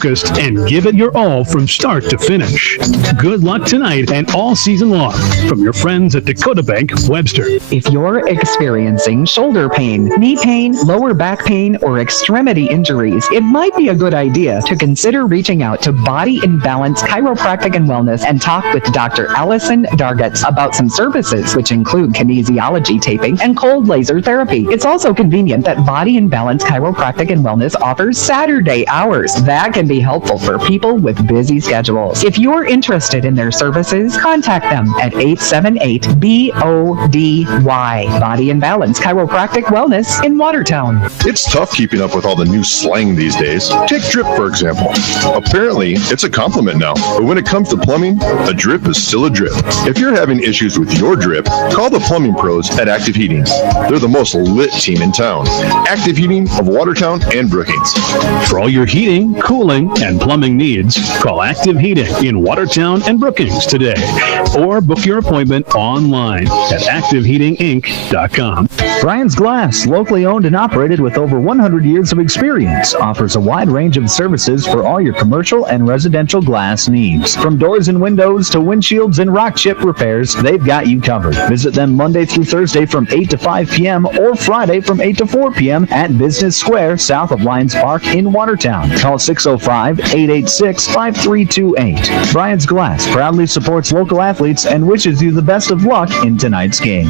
focused and give it your all from start to finish. Good luck tonight and all season long from your friends at Dakota Bank, Webster. If you're experiencing shoulder pain, knee pain, lower back pain, or extremity injuries, it might be a good idea to consider reaching out to Body and Balance Chiropractic and Wellness and talk with Dr. Allison Dargetts about some services, which include kinesiology taping and cold laser therapy. It's also convenient that Body and Balance Chiropractic and Wellness offers Saturday hours. That can be helpful for people with busy schedules. If you're interested in their services, contact them at 878-BODY. Body and Balance Chiropractic Wellness in Watertown. It's tough keeping up with all the new slang these days. Take drip, for example. Apparently, it's a compliment now. But when it comes to plumbing, a drip is still a drip. If you're having issues with your drip, call the plumbing pros at Active Heating. They're the most lit team in town. Active Heating of Watertown and Brookings. For all your heating, cooling, and plumbing needs, call Active Heating in Watertown and Brookings today, or book your appointment online at activeheatinginc.com. Brian's Glass, locally owned and operated with over 100 years of experience, offers a wide range of services for all your commercial and residential glass needs. From doors and windows to windshields and rock chip repairs, they've got you covered. Visit them Monday through Thursday from 8 to 5 p.m. or Friday from 8 to 4 p.m. at Business Square, south of Lions Park in Watertown. Call 605-886-5328. Brian's Glass proudly supports local athletes and wishes you the best of luck in tonight's game.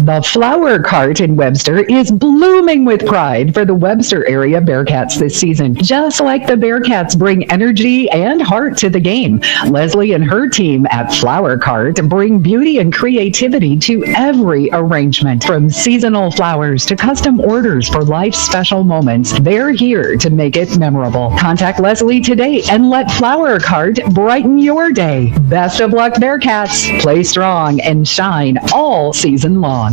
The Flower Cart in Webster is blooming with pride for the Webster area Bearcats this season. Just like the Bearcats bring energy and heart to the game, Leslie and her team at Flower Cart bring beauty and creativity to every arrangement. From seasonal flowers to custom orders for life's special moments, they're here to make it memorable. Contact Leslie today and let Flower Cart brighten your day. Best of luck, Bearcats. Play strong and shine all season long.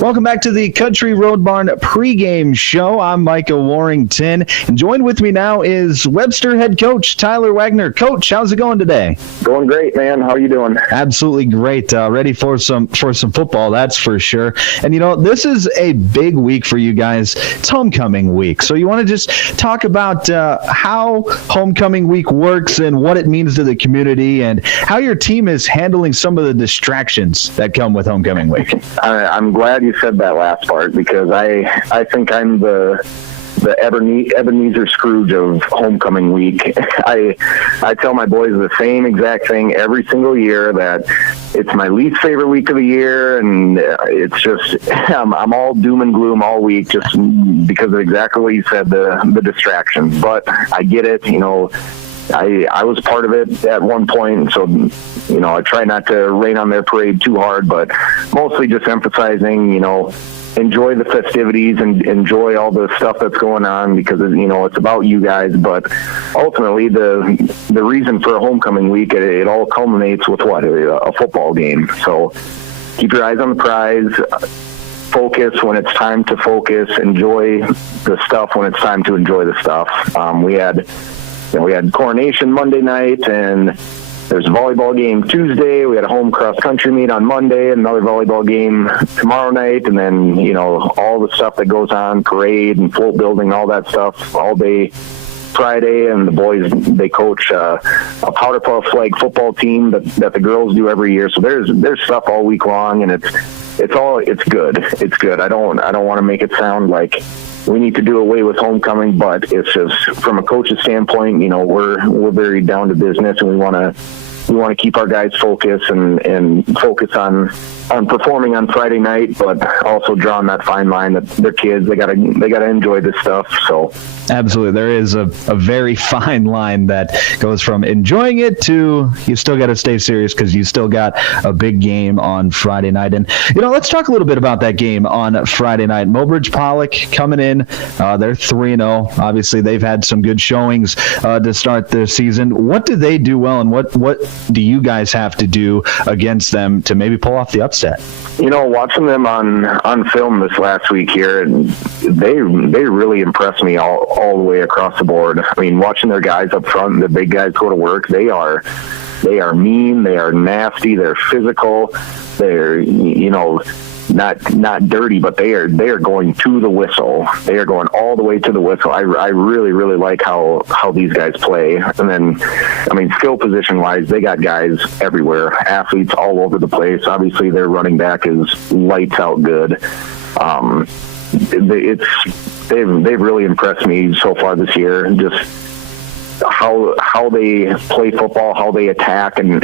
Welcome back to the Country Road Barn pregame show. I'm Micah Warrington, and joined with me now is Webster head coach Tyler Wagner. Coach, how's it going today? Going great, man. How are you doing? Absolutely great. Ready for some football, that's for sure. And you know, this is a big week for you guys. It's homecoming week, so you want to just talk about how homecoming week works and what it means to the community, and how your team is handling some of the distractions that come with homecoming week. I'm glad you said that last part, because I think I'm the Ebenezer Scrooge of homecoming week. I tell my boys the same exact thing every single year, that it's my least favorite week of the year, and it's just I'm all doom and gloom all week just because of exactly what you said, the distractions. But I get it, you know. I was part of it at one point, so, you know, I try not to rain on their parade too hard, but mostly just emphasizing, you know, enjoy the festivities and enjoy all the stuff that's going on, because, you know, it's about you guys. But ultimately, the reason for a homecoming week, it all culminates with what? A football game. So keep your eyes on the prize. Focus when it's time to focus. Enjoy the stuff when it's time to enjoy the stuff. We had coronation Monday night, and there's a volleyball game Tuesday. We had a home cross country meet on Monday, another volleyball game tomorrow night, and then, you know, all the stuff that goes on, parade and float building, all that stuff all day Friday. And the boys, they coach a powder puff flag football team that the girls do every year. So there's stuff all week long, and it's good. It's good. I don't want to make it sound like we need to do away with homecoming, but it's just from a coach's standpoint, you know, we're very down to business, and we want to keep our guys focused and focus on performing on Friday night, but also drawing that fine line that they're kids. They gotta enjoy this stuff. So absolutely, there is a very fine line that goes from enjoying it to you still got to stay serious, because you still got a big game on Friday night. And you know, let's talk a little bit about that game on Friday night. Mobridge-Pollock coming in, they're 3-0. Obviously, they've had some good showings to start their season. What do they do well, and what do you guys have to do against them to maybe pull off the upset? You know, watching them on film this last week here, they really impressed me all the way across the board. I mean, watching their guys up front, the big guys go to work, they are mean, they are nasty, they're physical, they're, you know, not dirty, but they are going to the whistle. They are going all the way to the whistle. I really, really like how these guys play. And then, I mean, skill position wise, they got guys everywhere, athletes all over the place. Obviously, their running back is lights out good. They've really impressed me so far this year. Just how they play football, how they attack, and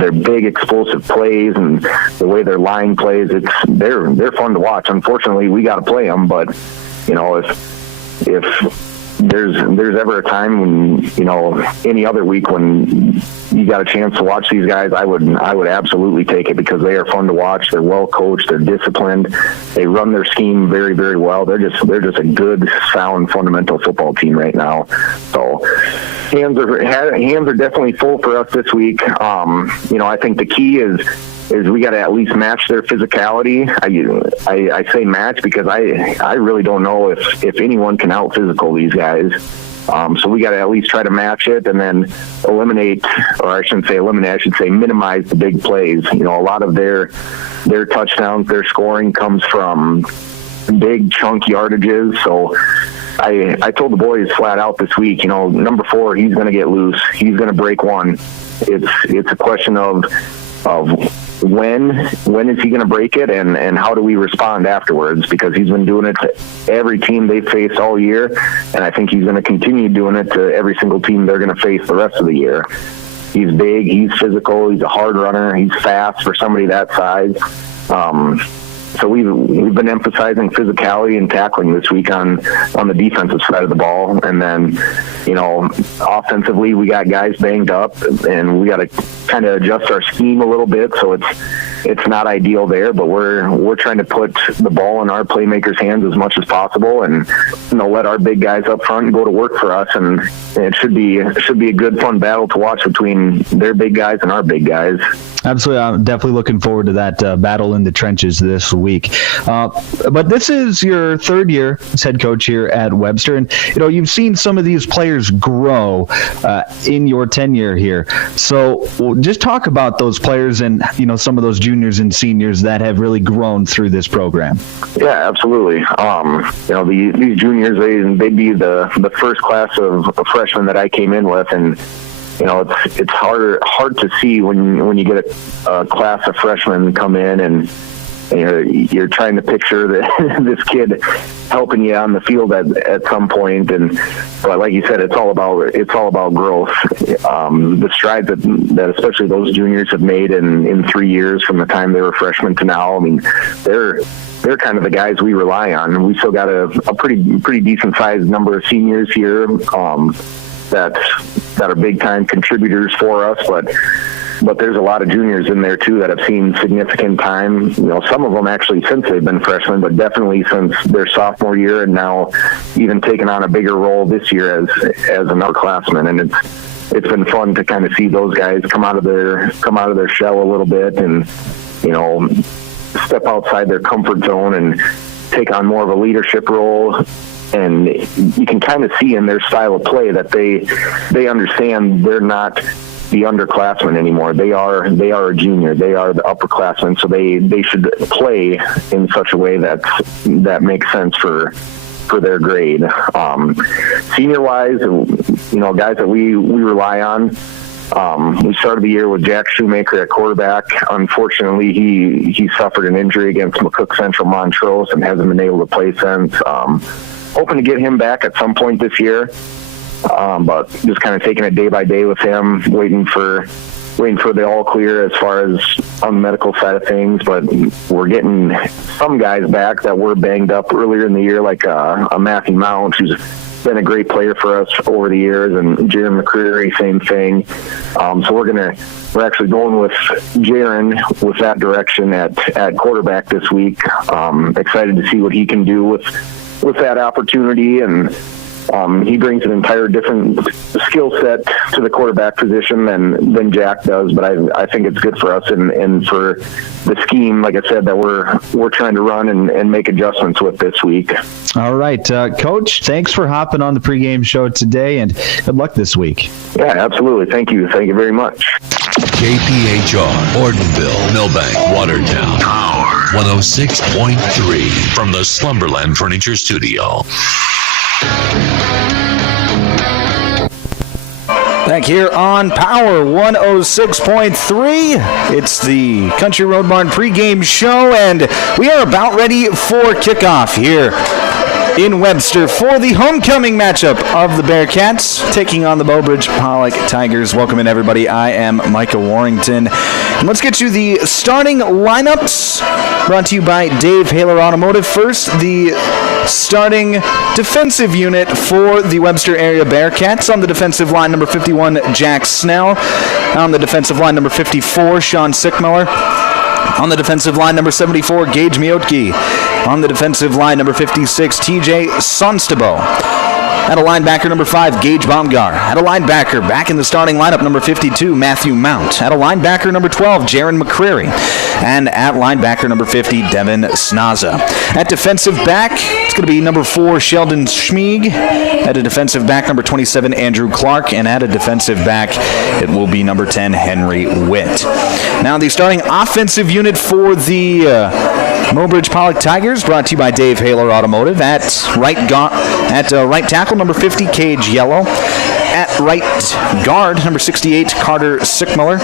their big explosive plays, and the way their line plays. They're fun to watch. Unfortunately, we got to play them, but if there's ever a time when, any other week when you got a chance to watch these guys, I would absolutely take it, because they are fun to watch. They're well coached. They're disciplined. They run their scheme very, very well. They're just a good, sound, fundamental football team right now. So hands are definitely full for us this week. I think the key is we got to at least match their physicality. I say match because I really don't know if anyone can out physical these guys. So we got to at least try to match it, and then eliminate, or I shouldn't say eliminate, I should say minimize the big plays. A lot of their touchdowns, their scoring comes from big chunk yardages. So I told the boys flat out this week, number 4, he's going to get loose. He's going to break one. It's a question of when is he going to break it, and how do we respond afterwards, because he's been doing it to every team they've faced all year, and I think he's going to continue doing it to every single team they're going to face the rest of the year. He's big, he's physical, he's a hard runner, he's fast for somebody that size. So we've been emphasizing physicality and tackling this week on the defensive side of the ball, and then offensively we got guys banged up, and we got to kind of adjust our scheme a little bit. So it's not ideal there, but we're trying to put the ball in our playmakers' hands as much as possible, and let our big guys up front go to work for us, and it should be a good, fun battle to watch between their big guys and our big guys. Absolutely. I'm definitely looking forward to that battle in the trenches this week. But this is your 3rd year as head coach here at Webster, and you've seen some of these players grow in your tenure here. So just talk about those players and some of those juniors and seniors that have really grown through this program. Yeah, absolutely. These juniors, they'd be the first class of freshmen that I came in with, and it's hard to see when you get a class of freshmen come in, and you're trying to picture this kid helping you on the field at some point. But like you said, it's all about growth. The strides that especially those juniors have made in 3 years from the time they were freshmen to now. I mean, they're kind of the guys we rely on. We still got a pretty decent sized number of seniors here that are big time contributors for us, but there's a lot of juniors in there too that have seen significant time. Some of them actually since they've been freshmen, but definitely since their sophomore year, and now even taking on a bigger role this year as an upperclassman. And it's been fun to kind of see those guys come out of their shell a little bit, and step outside their comfort zone and take on more of a leadership role. And you can kind of see in their style of play that they understand they're not the underclassmen anymore. They are a junior. They are the upperclassmen. So they should play in such a way that makes sense for their grade. Senior wise, guys that we rely on. We started the year with Jack Shoemaker at quarterback. Unfortunately, he suffered an injury against McCook Central Montrose and hasn't been able to play since. Hoping to get him back at some point this year, but just kind of taking it day by day with him, waiting for the all clear as far as on the medical side of things. But we're getting some guys back that were banged up earlier in the year, like a Matthew Mount, who's been a great player for us over the years, and Jaron McCreary, same thing. So we're actually going with Jaron with that direction at quarterback this week. Excited to see what he can do with that opportunity, and he brings an entire different skill set to the quarterback position than Jack does. But I think it's good for us and for the scheme, like I said, that we're trying to run and make adjustments with this week. All right, Coach, thanks for hopping on the pregame show today, and good luck this week. Yeah, absolutely. Thank you very much. KPHR, Ortonville, Millbank, Watertown. Power 106.3 from the Slumberland Furniture Studio. Back here on Power 106.3. It's the Country Road Barn pregame show, and we are about ready for kickoff here in Webster for the homecoming matchup of the Bearcats taking on the Mobridge-Pollock Tigers. Welcome in, everybody. I am Micah Warrington. And let's get you the starting lineups brought to you by Dave Haler Automotive. First, the starting defensive unit for the Webster area Bearcats. On the defensive line, number 51, Jack Snell. On the defensive line, number 54, Sean Sickmiller. On the defensive line, number 74, Gage Miotke. On the defensive line, number 56, TJ Sonstabo. At a linebacker, number 5, Gage Baumgar. At a linebacker, back in the starting lineup, number 52, Matthew Mount. At a linebacker, number 12, Jaron McCreary. And at linebacker, number 50, Devin Snaza. At defensive back, it's going to be number 4, Sheldon Schmieg. At a defensive back, number 27, Andrew Clark. And at a defensive back, it will be number 10, Henry Witt. Now, the starting offensive unit for the Mobridge-Pollock Tigers, brought to you by Dave Haler Automotive. At right tackle, number 50, Cage Yellow. At right guard, number 68, Carter Sickmiller.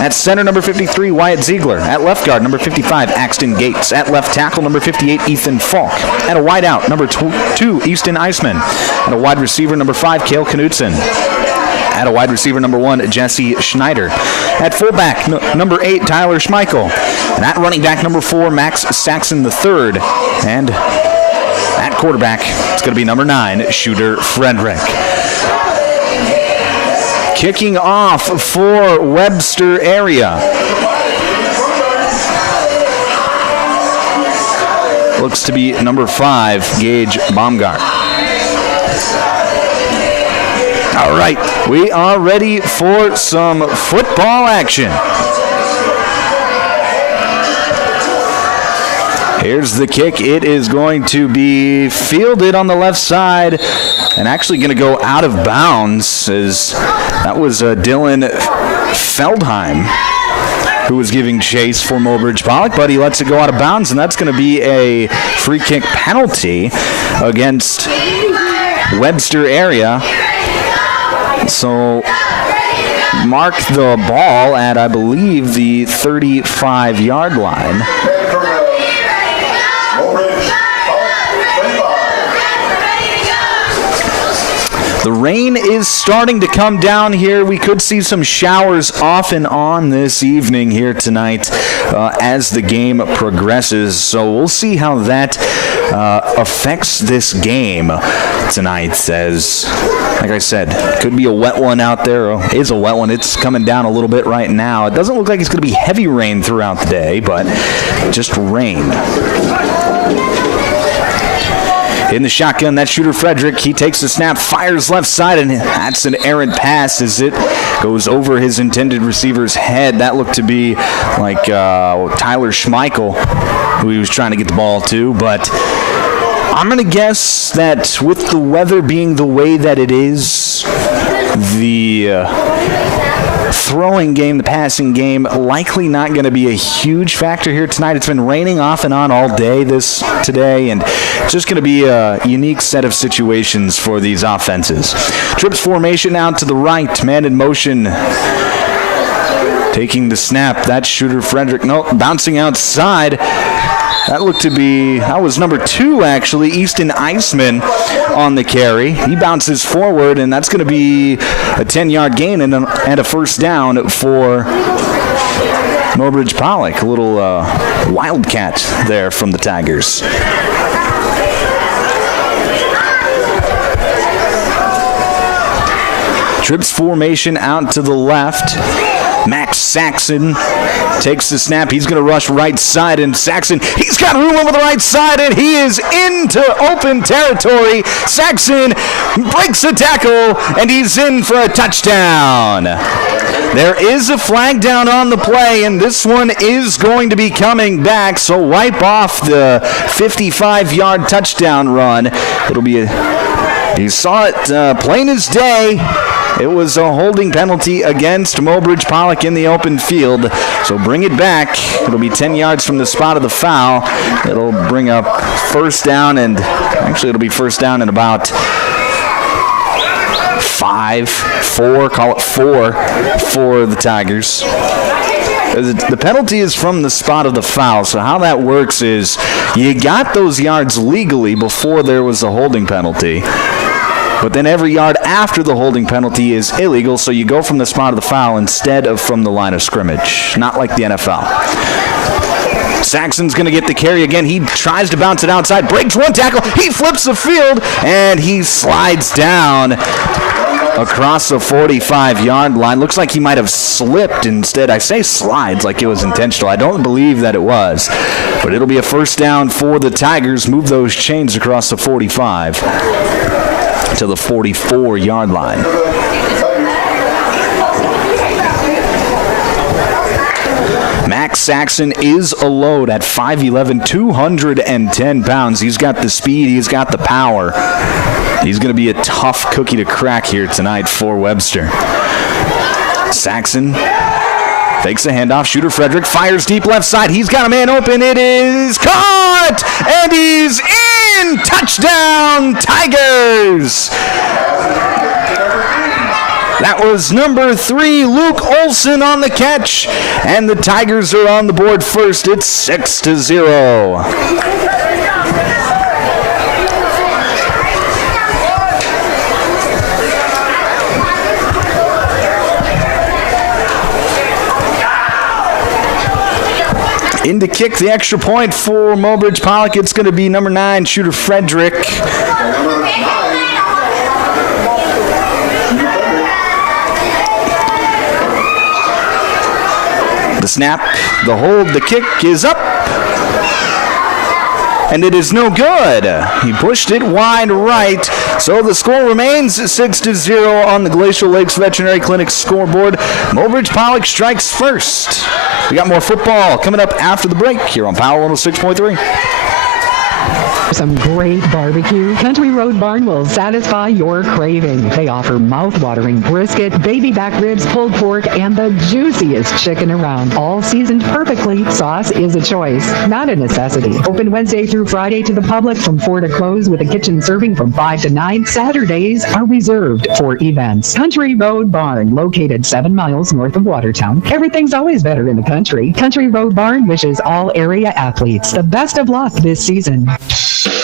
At center, number 53, Wyatt Ziegler. At left guard, number 55, Axton Gates. At left tackle, number 58, Ethan Falk. At a wide out, number 2, Easton Eisman. At a wide receiver, number 5, Cale Knutson. At a wide receiver, number 1, Jesse Schneider. At fullback, number 8, Tyler Schmeichel. And at running back, number 4, Max Saxon III. And at quarterback, it's going to be number 9, Shooter Frederick. Kicking off for Webster area. Looks to be number 5, Gage Baumgart. All right, we are ready for some football action. Here's the kick. It is going to be fielded on the left side and actually going to go out of bounds, as that was Dylan Feldheim who was giving chase for Mobridge-Pollock, but he lets it go out of bounds, and that's going to be a free kick penalty against Webster area. So mark the ball at, I believe, the 35-yard line. The rain is starting to come down here. We could see some showers off and on this evening here tonight as the game progresses. So we'll see how that affects this game tonight, as, like I said, could be a wet one out there. Or is a wet one. It's coming down a little bit right now. It doesn't look like it's going to be heavy rain throughout the day, but just rain. In the shotgun, that's Shooter Frederick. He takes the snap, fires left side, and that's an errant pass as it goes over his intended receiver's head. That looked to be like Tyler Schmeichel, who he was trying to get the ball to. But I'm going to guess that with the weather being the way that it is, the throwing game, the passing game, likely not going to be a huge factor here tonight. It's been raining off and on all day today, and it's just going to be a unique set of situations for these offenses. Trips formation out to the right, man in motion. Taking the snap, that's Shooter Frederick. No, bouncing outside. That was number 2, actually, Easton Eisman on the carry. He bounces forward, and that's going to be a 10-yard gain and a first down for Mobridge-Pollock. A little wildcat there from the Tigers. Trips formation out to the left. Max Saxon takes the snap. He's going to rush right side, and Saxon, he's got room over the right side, and he is into open territory. Saxon breaks the tackle, and he's in for a touchdown. There is a flag down on the play, and this one is going to be coming back, so wipe off the 55-yard touchdown run. It'll be you saw it plain as day. It was a holding penalty against Mobridge-Pollock in the open field. So bring it back. It'll be 10 yards from the spot of the foul. It'll bring up first down, and actually it'll be first down in about 4 for the Tigers. The penalty is from the spot of the foul, so how that works is you got those yards legally before there was a holding penalty, but then every yard after the holding penalty is illegal, so you go from the spot of the foul instead of from the line of scrimmage, not like the NFL. Saxon's going to get the carry again. He tries to bounce it outside, breaks one tackle, he flips the field, and he slides down across the 45-yard line. Looks like he might have slipped instead. I say slides like it was intentional. I don't believe that it was. But it'll be a first down for the Tigers. Move those chains across the 45 to the 44-yard line. Max Saxon is a load at 5'11", 210 pounds. He's got the speed. He's got the power. He's going to be a tough cookie to crack here tonight for Webster. Saxon fakes a handoff. Shooter Frederick fires deep left side. He's got a man open. It is caught, and he's in. Touchdown, Tigers. That was number 3, Luke Olson on the catch, and the Tigers are on the board first. It's 6-0. In to kick the extra point for Mobridge-Pollock, it's going to be number 9, Shooter Frederick. The snap, the hold, the kick is up. And it is no good. He pushed it wide right. So the score remains 6-0 on the Glacial Lakes Veterinary Clinic scoreboard. Mobridge-Pollock strikes first. We got more football coming up after the break here on Power 106.3. Some great barbecue. Country Road Barn will satisfy your craving. They offer mouth-watering brisket, baby back ribs, pulled pork, and the juiciest chicken around. All seasoned perfectly. Sauce is a choice, not a necessity. Open Wednesday through Friday to the public from 4 to close with a kitchen serving from 5 to 9. Saturdays are reserved for events. Country Road Barn, located 7 miles north of Watertown. Everything's always better in the country. Country Road Barn wishes all area athletes the best of luck this season.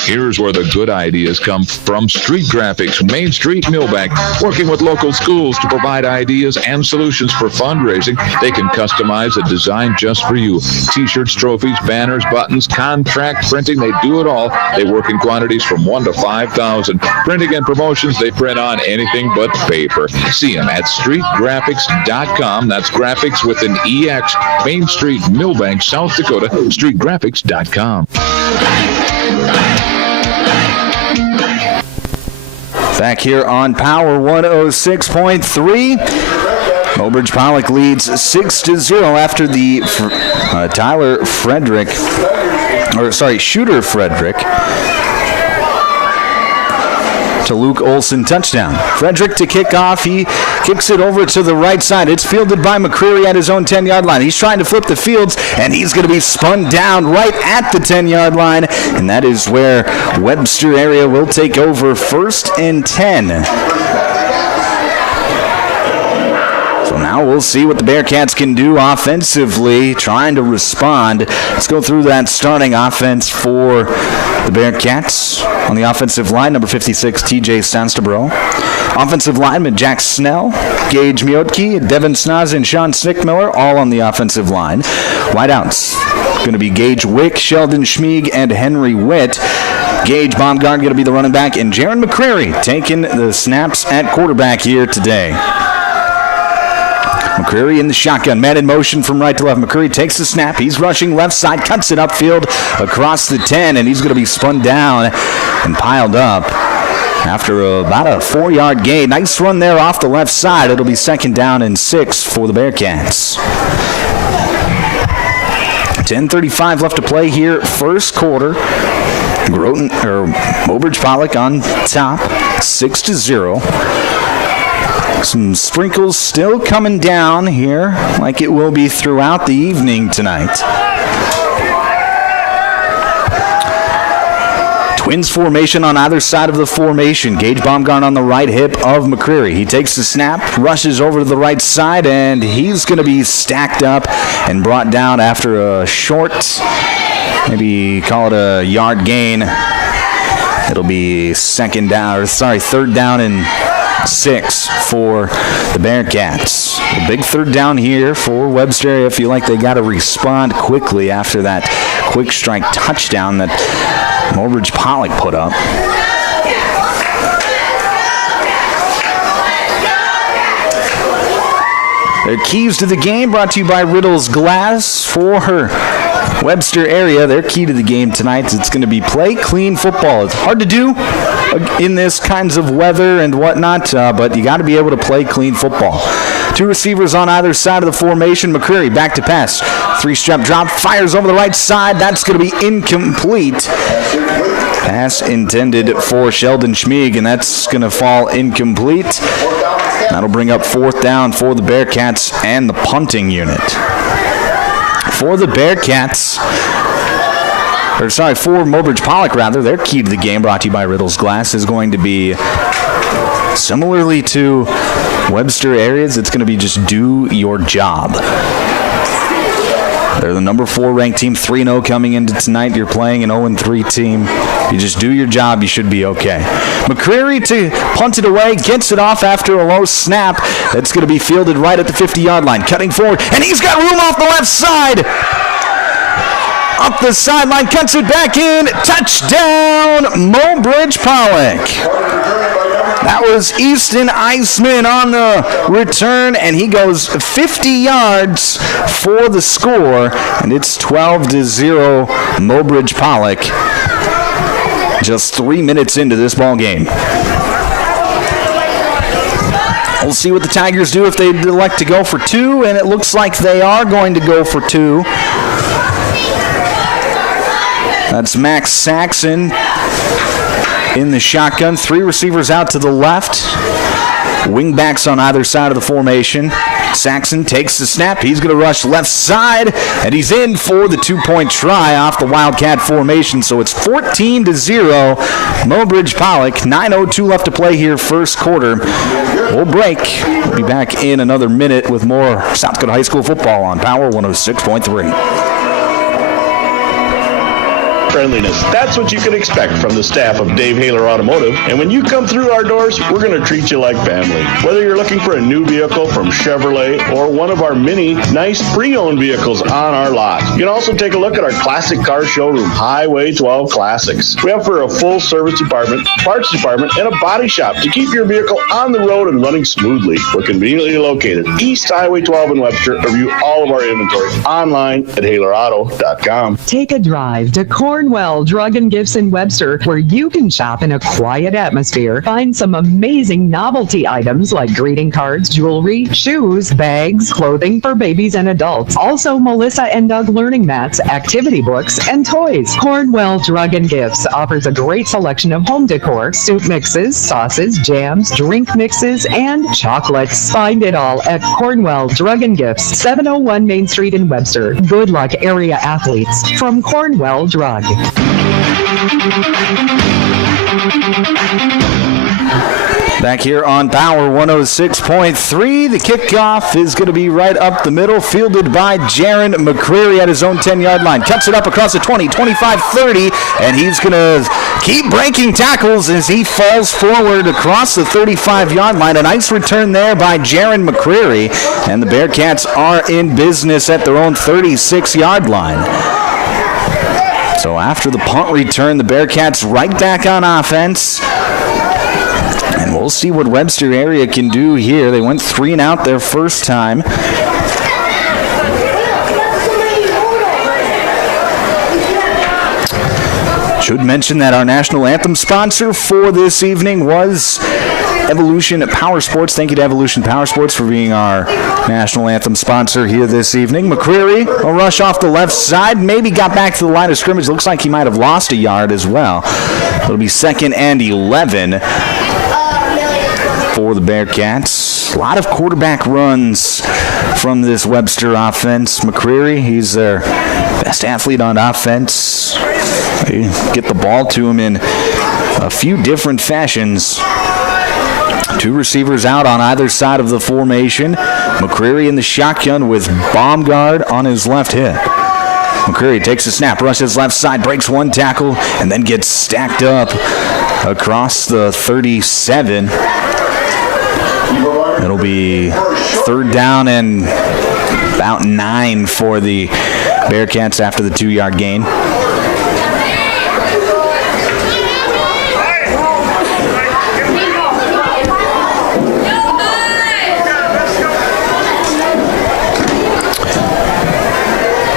Here's where the good ideas come from. Street Graphics, Main Street, Millbank, working with local schools to provide ideas and solutions for fundraising. They can customize a design just for you. T-shirts, trophies, banners, buttons, contract printing, they do it all. They work in quantities from 1 to 5,000. Printing and promotions, they print on anything but paper. See them at streetgraphics.com. That's graphics with an EX. Main Street, Millbank, South Dakota, streetgraphics.com. Back here on Power 106.3. Mobridge-Pollock leads 6-0 after the Shooter Frederick to Luke Olson touchdown. Frederick to kick off. He kicks it over to the right side. It's fielded by McCreary at his own 10-yard line. He's trying to flip the fields, and he's going to be spun down right at the 10-yard line, and that is where Webster area will take over 1st and 10. So now we'll see what the Bearcats can do offensively, trying to respond. Let's go through that starting offense for the Bearcats. On the offensive line, number 56, TJ Sanstebro. Offensive lineman, Jack Snell, Gage Miotke, Devin Snaz, and Sean Snickmiller, all on the offensive line. Wideouts, going to be Gage Wick, Sheldon Schmieg, and Henry Witt. Gage Baumgart going to be the running back, and Jaron McCrary taking the snaps at quarterback here today. McCreary in the shotgun. Man in motion from right to left. McCreary takes the snap. He's rushing left side. Cuts it upfield across the 10. And he's going to be spun down and piled up after about a 4-yard gain. Nice run there off the left side. It'll be 2nd down and 6 for the Bearcats. 10:35 left to play here. First quarter. Mobridge-Pollock on top. 6-0. Some sprinkles still coming down here like it will be throughout the evening tonight. Twins formation on either side of the formation. Gage Baumgarn on the right hip of McCreary. He takes the snap, rushes over to the right side, and he's going to be stacked up and brought down after a short, maybe call it a yard gain. It'll be third down and 6 for the Bearcats. A big third down here for Webster. I feel like they got to respond quickly after that quick strike touchdown that Mobridge-Pollock put up. Their keys to the game brought to you by Riddle's Glass for Webster area. Their key to the game tonight, it's going to be play clean football. It's hard to do in this kinds of weather and whatnot, but you got to be able to play clean football. 2 receivers on either side of the formation. McCreary back to pass. 3-step drop, fires over the right side. That's going to be incomplete. Pass intended for Sheldon Schmieg, and that's going to fall incomplete. That'll bring up 4th down for the Bearcats and the punting unit. For the Bearcats, for Mobridge-Pollock rather, their key to the game brought to you by Riddle's Glass is going to be similarly to Webster areas. It's going to be just do your job. They're the number 4 ranked team, 3-0 coming into tonight. You're playing an 0-3 team. You just do your job, you should be okay. McCreary to punt it away, gets it off after a low snap. That's going to be fielded right at the 50-yard line. Cutting forward, and he's got room off the left side. Up the sideline, cuts it back in. Touchdown, Mobridge-Pollock. That was Easton Eisman on the return, and he goes 50 yards for the score, and it's 12-0 Mobridge-Pollock. Just 3 minutes into this ball game. We'll see what the Tigers do if they elect to go for 2, and it looks like they are going to go for 2. That's Max Saxon in the shotgun. 3 receivers out to the left. Wingbacks on either side of the formation. Saxon takes the snap. He's going to rush left side, and he's in for the 2-point try off the Wildcat formation. So it's 14-0. Mobridge-Pollock. 9:02 left to play here, first quarter. We'll break. We'll be back in another minute with more South Dakota High School football on Power 106.3. Friendliness. That's what you can expect from the staff of Dave Haler Automotive. And when you come through our doors, we're going to treat you like family. Whether you're looking for a new vehicle from Chevrolet or one of our many nice pre-owned vehicles on our lot. You can also take a look at our classic car showroom, Highway 12 Classics. We offer a full service department, parts department, and a body shop to keep your vehicle on the road and running smoothly. We're conveniently located East Highway 12 in Webster. Review all of our inventory online at HalerAuto.com. Take a drive to Cornwall Drug and Gifts in Webster, where you can shop in a quiet atmosphere. Find some amazing novelty items like greeting cards, jewelry, shoes, bags, clothing for babies and adults. Also, Melissa and Doug learning mats, activity books, and toys. Cornwall Drug and Gifts offers a great selection of home decor, soup mixes, sauces, jams, drink mixes, and chocolates. Find it all at Cornwall Drug and Gifts, 701 Main Street in Webster. Good luck, area athletes from Cornwall Drug. Back here on Power 106.3, the kickoff is going to be right up the middle, fielded by Jaron McCreary at his own 10-yard line. Cuts it up across the 20, 25, 30, and he's going to keep breaking tackles as he falls forward across the 35-yard line. A nice return there by Jaron McCreary, and the Bearcats are in business at their own 36-yard line. So after the punt return, the Bearcats right back on offense. And we'll see what Webster area can do here. They went 3 and out their first time. Should mention that our national anthem sponsor for this evening was Evolution Power Sports. Thank you to Evolution Power Sports for being our national anthem sponsor here this evening. McCreary, a rush off the left side, maybe got back to the line of scrimmage. Looks like he might have lost a yard as well. It'll be 2nd and 11 for the Bearcats. A lot of quarterback runs from this Webster offense. McCreary, he's their best athlete on offense. They get the ball to him in a few different fashions. Two receivers out on either side of the formation. McCreary in the shotgun with Baumgart on his left hip. McCreary takes a snap, rushes left side, breaks one tackle, and then gets stacked up across the 37. It'll be third down and about 9 for the Bearcats after the 2-yard gain.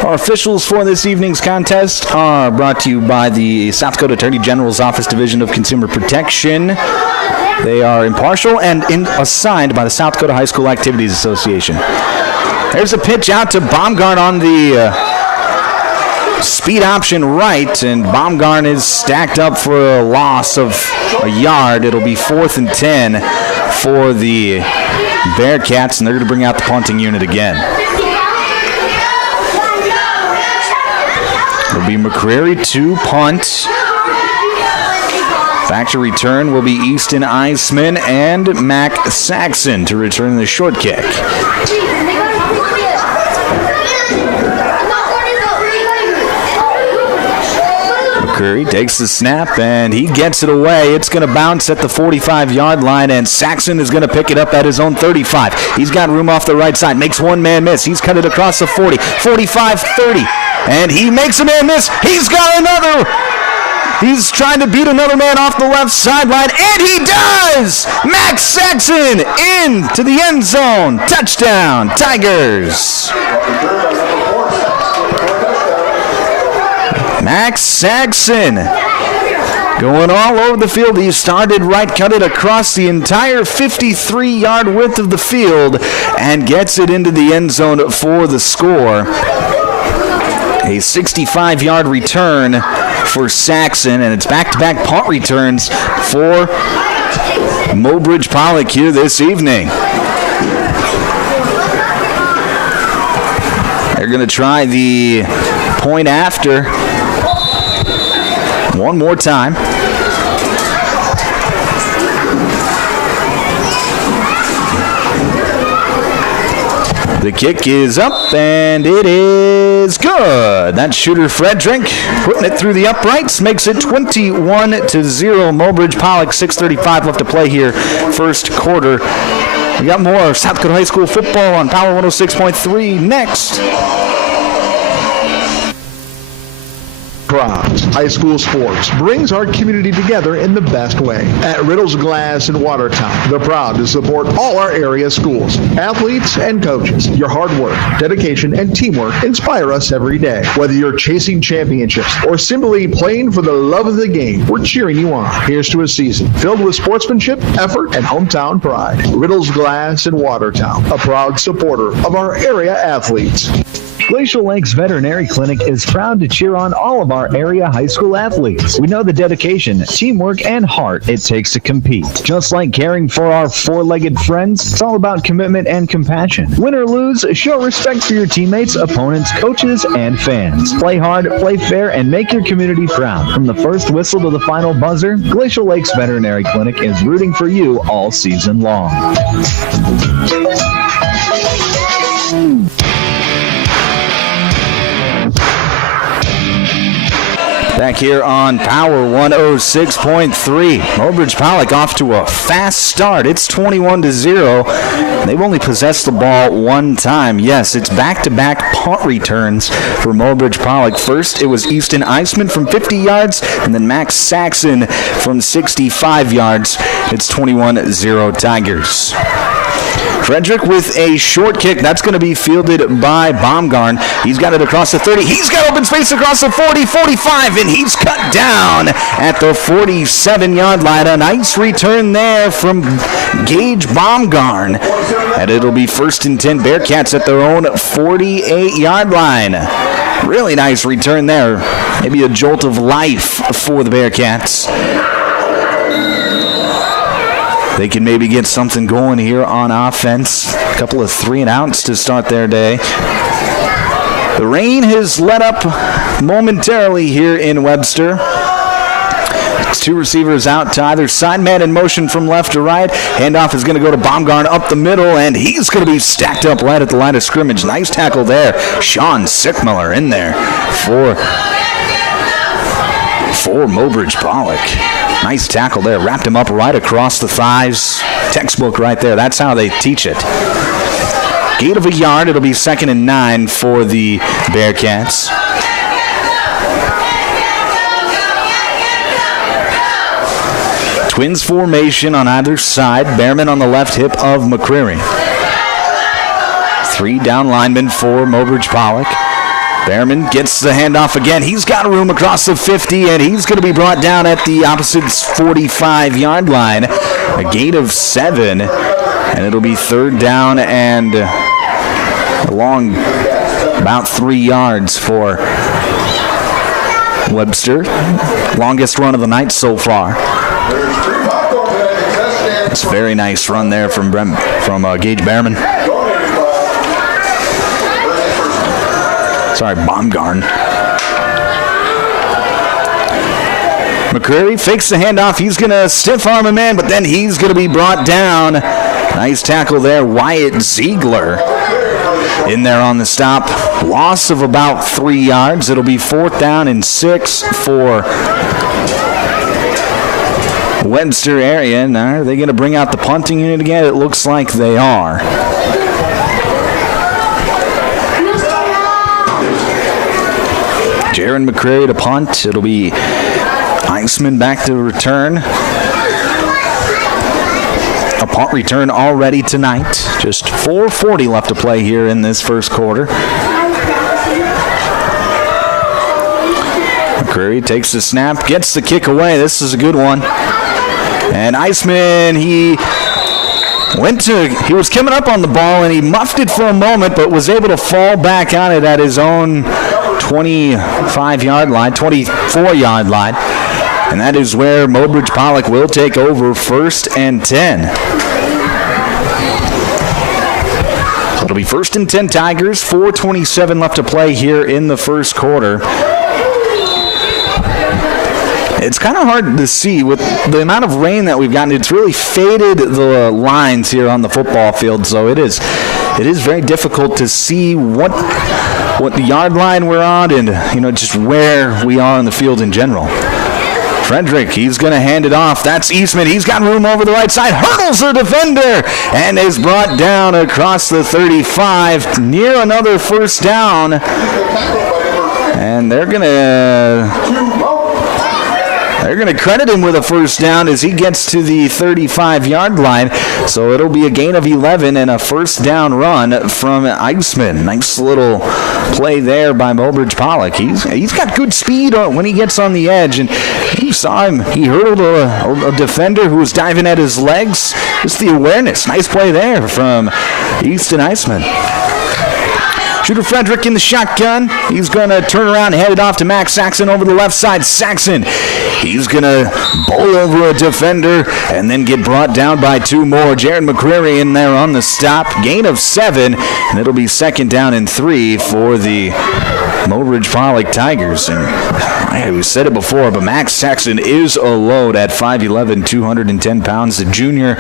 Our officials for this evening's contest are brought to you by the South Dakota Attorney General's Office Division of Consumer Protection. They are impartial and assigned by the South Dakota High School Activities Association. There's a pitch out to Baumgart on the speed option right, and Baumgart is stacked up for a loss of a yard. It'll be 4th and 10 for the Bearcats, and they're going to bring out the punting unit again. It'll be McCreary to punt. Back to return will be Easton Eisman and Mac Saxon to return the short kick. McCreary takes the snap and he gets it away. It's going to bounce at the 45-yard line, and Saxon is going to pick it up at his own 35. He's got room off the right side, makes one man miss. He's cut it across the 40, 45, 30. And he makes a man miss. He's got another. He's trying to beat another man off the left sideline, and he does! Max Saxon into the end zone. Touchdown, Tigers. Max Saxon going all over the field. He started right, cut it across the entire 53-yard width of the field, and gets it into the end zone for the score. A 65-yard return for Saxon, and it's back-to-back punt returns for Mobridge-Pollock here this evening. They're going to try the point after one more time. The kick is up, and it is good. That's shooter Frederick putting it through the uprights, makes it 21-0. Mobridge-Pollock, 6:35 left to play here, first quarter. We got more South Dakota High School football on Power 106.3 next. Proud high school sports brings our community together in the best way. At Riddle's Glass in Watertown, they're proud to support all our area schools, athletes, and coaches. Your hard work, dedication, and teamwork inspire us every day. Whether you're chasing championships or simply playing for the love of the game, we're cheering you on. Here's to a season filled with sportsmanship, effort, and hometown pride. Riddle's Glass in Watertown, a proud supporter of our area athletes. Glacial Lakes Veterinary Clinic is proud to cheer on all of our area high school athletes. We know the dedication, teamwork, and heart it takes to compete. Just like caring for our four-legged friends, it's all about commitment and compassion. Win or lose, show respect for your teammates, opponents, coaches, and fans. Play hard, play fair, and make your community proud. From the first whistle to the final buzzer, Glacial Lakes Veterinary Clinic is rooting for you all season long. Back here on Power 106.3. Mobridge-Pollock off to a fast start. It's 21-0. They've only possessed the ball one time. Yes, it's back-to-back punt returns for Mobridge-Pollock. First, it was Easton Eisman from 50 yards, and then Max Saxon from 65 yards. It's 21-0 Tigers. Frederick with a short kick. That's going to be fielded by Baumgarn. He's got it across the 30. He's got open space across the 40, 45, and he's cut down at the 47-yard line. A nice return there from Gage Baumgarn. And it'll be 1st and 10 Bearcats at their own 48-yard line. Really nice return there. Maybe a jolt of life for the Bearcats. they can maybe get something going here on offense. A couple of 3-and-outs to start their day. The rain has let up momentarily here in Webster. It's 2 receivers out to either side, man in motion from left to right. Handoff is going to go to Baumgarn up the middle, and he's going to be stacked up right at the line of scrimmage. Nice tackle there. Sean Sickmiller in there for Mobridge-Pollock. Nice tackle there. Wrapped him up right across the thighs. Textbook right there. That's how they teach it. Gain of a yard. It'll be 2nd and 9 for the Bearcats. Twins formation on either side. Behrman on the left hip of McCreary. 3 down linemen for Mobridge-Pollock. Behrman gets the handoff again. He's got room across the 50, and he's going to be brought down at the opposite 45-yard line. A gain of 7, and it'll be 3rd down and along about 3 yards for Webster. Longest run of the night so far. It's a very nice run there from Gage Behrman. Sorry, Baumgarn. McCreary fakes the handoff. He's going to stiff arm a man, but then he's going to be brought down. Nice tackle there. Wyatt Ziegler in there on the stop. Loss of about 3 yards. It'll be 4th down and 6 for Webster area. Now, are they going to bring out the punting unit again? It looks like they are. Jaron McCreary to punt. It'll be Iceman back to return. A punt return already tonight. Just 4:40 left to play here in this first quarter. McCreary takes the snap, gets the kick away. This is a good one. And Iceman, he was coming up on the ball and he muffed it for a moment, but was able to fall back on it at his own 25-yard line, 24-yard line. And that is where Mobridge-Pollock will take over 1st and 10. So it'll be 1st and 10 Tigers, 4:27 left to play here in the first quarter. It's kind of hard to see with the amount of rain that we've gotten. It's really faded the lines here on the football field, so it is very difficult to see what the yard line we're on and just where we are in the field in general. Frederick, he's going to hand it off. That's Eastman. He's got room over the right side. Hurdles the defender and is brought down across the 35 near another 1st down. And they're going to credit him with a 1st down as he gets to the 35-yard line. So it'll be a gain of 11 and a 1st down run from Iceman. Nice little play there by Mobridge-Pollock. He's got good speed when he gets on the edge, and you saw him. He hurdled a defender who was diving at his legs. Just the awareness. Nice play there from Easton Iceman. Shooter Frederick in the shotgun. He's going to turn around and hand it off to Max Saxon over the left side. Saxon, he's going to bowl over a defender and then get brought down by 2 more. Jaron McCreary in there on the stop. Gain of 7, and it'll be 2nd down and 3 for the Mobridge-Pollock Tigers. And we said it before, but Max Saxon is a load at 5'11", 210 pounds. The junior,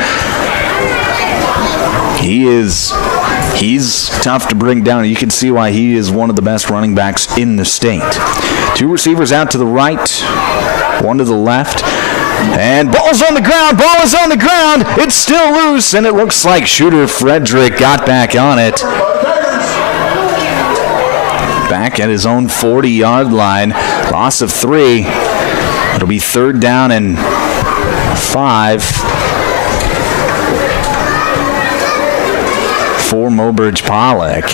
He's tough to bring down. You can see why he is one of the best running backs in the state. 2 receivers out to the right, 1 to the left. And ball's on the ground. Ball is on the ground. It's still loose, and it looks like Shooter Frederick got back on it. Back at his own 40-yard line. Loss of 3. It'll be 3rd down and 5. For Mobridge-Pollock.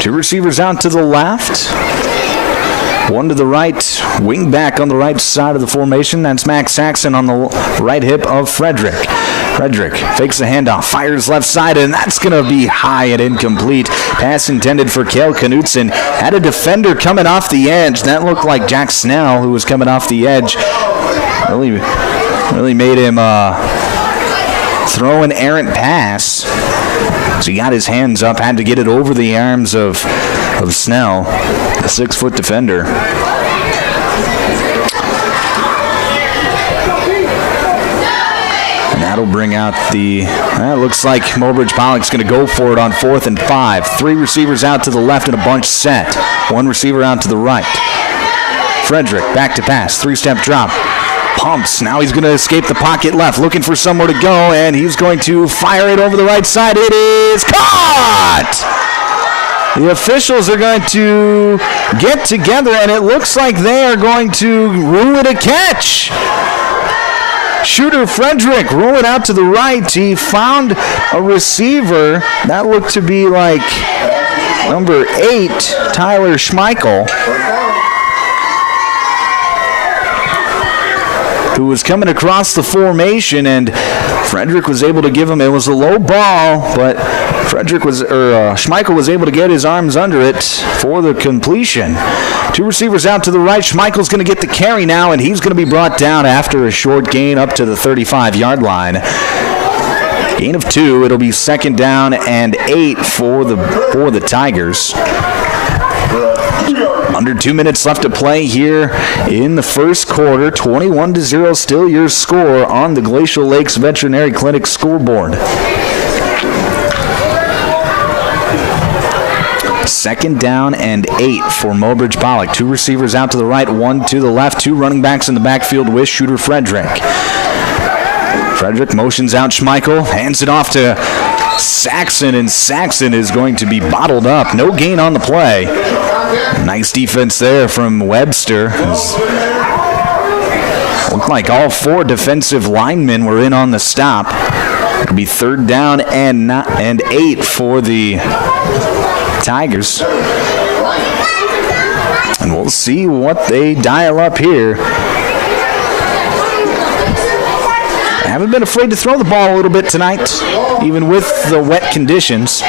Two receivers out to the left. 1 to the right. Wing back on the right side of the formation. That's Max Saxon on the right hip of Frederick. Frederick fakes the handoff, fires left side, and that's going to be high and incomplete. Pass intended for Cale Knutson. Had a defender coming off the edge. That looked like Jack Snell, who was coming off the edge. Really made him throw an errant pass. So he got his hands up, had to get it over the arms of Snell, a 6-foot defender. And that'll bring out looks like Mobridge-Pollock's going to go for it on 4th and 5. 3 receivers out to the left in a bunch set. 1 receiver out to the right. Frederick back to pass, 3-step drop. Pumps. Now he's going to escape the pocket left, looking for somewhere to go, and he's going to fire it over the right side. It is caught! The officials are going to get together, and it looks like they are going to rule it a catch. Shooter Frederick roll it out to the right. He found a receiver. That looked to be like number 8, Tyler Schmeichel, who was coming across the formation, and Frederick was able to give him, it was a low ball, but Schmeichel was able to get his arms under it for the completion. 2 receivers out to the right. Schmeichel's going to get the carry now, and he's going to be brought down after a short gain up to the 35-yard line. Gain of 2. It'll be 2nd down and 8 for the Tigers. Under 2 minutes left to play here in the first quarter. 21-0 still your score on the Glacial Lakes Veterinary Clinic scoreboard. 2nd down and 8 for Mobridge-Pollock. 2 receivers out to the right, 1 to the left. 2 running backs in the backfield with Shooter Frederick. Frederick motions out Schmeichel, hands it off to Saxon, and Saxon is going to be bottled up. No gain on the play. Nice defense there from Webster. Looked like all 4 defensive linemen were in on the stop. It'll be 3rd down and 8 for the Tigers. And we'll see what they dial up here. I haven't been afraid to throw the ball a little bit tonight, even with the wet conditions.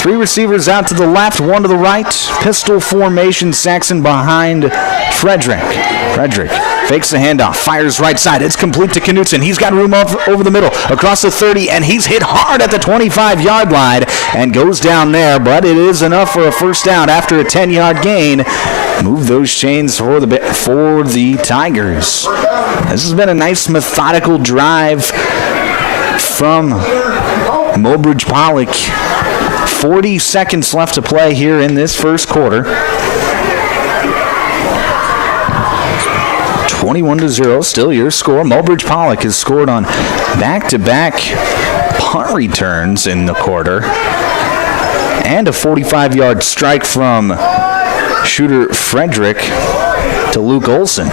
3 receivers out to the left, 1 to the right. Pistol formation, Saxon behind Frederick. Frederick fakes the handoff, fires right side. It's complete to Knutson. He's got room over the middle, across the 30, and he's hit hard at the 25-yard line and goes down there, but it is enough for a 1st down after a 10-yard gain. Move those chains for the Tigers. This has been a nice methodical drive from Mobridge-Pollock. 40 seconds left to play here in this first quarter. 21-0, still your score. Mobridge-Pollock has scored on back-to-back punt returns in the quarter, and a 45-yard strike from Shooter Frederick to Luke Olson.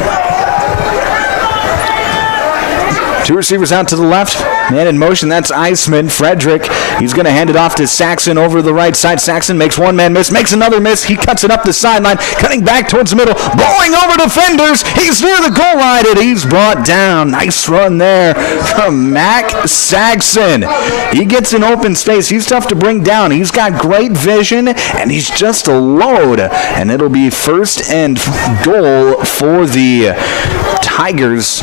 2 receivers out to the left. Man in motion, that's Eisman. Frederick, he's going to hand it off to Saxon over the right side. Saxon makes one man miss, makes another miss. He cuts it up the sideline, cutting back towards the middle, blowing over defenders. He's near the goal line, and he's brought down. Nice run there from Mac Saxon. He gets in open space. He's tough to bring down. He's got great vision, and he's just a load. And it'll be 1st and goal for the Tigers,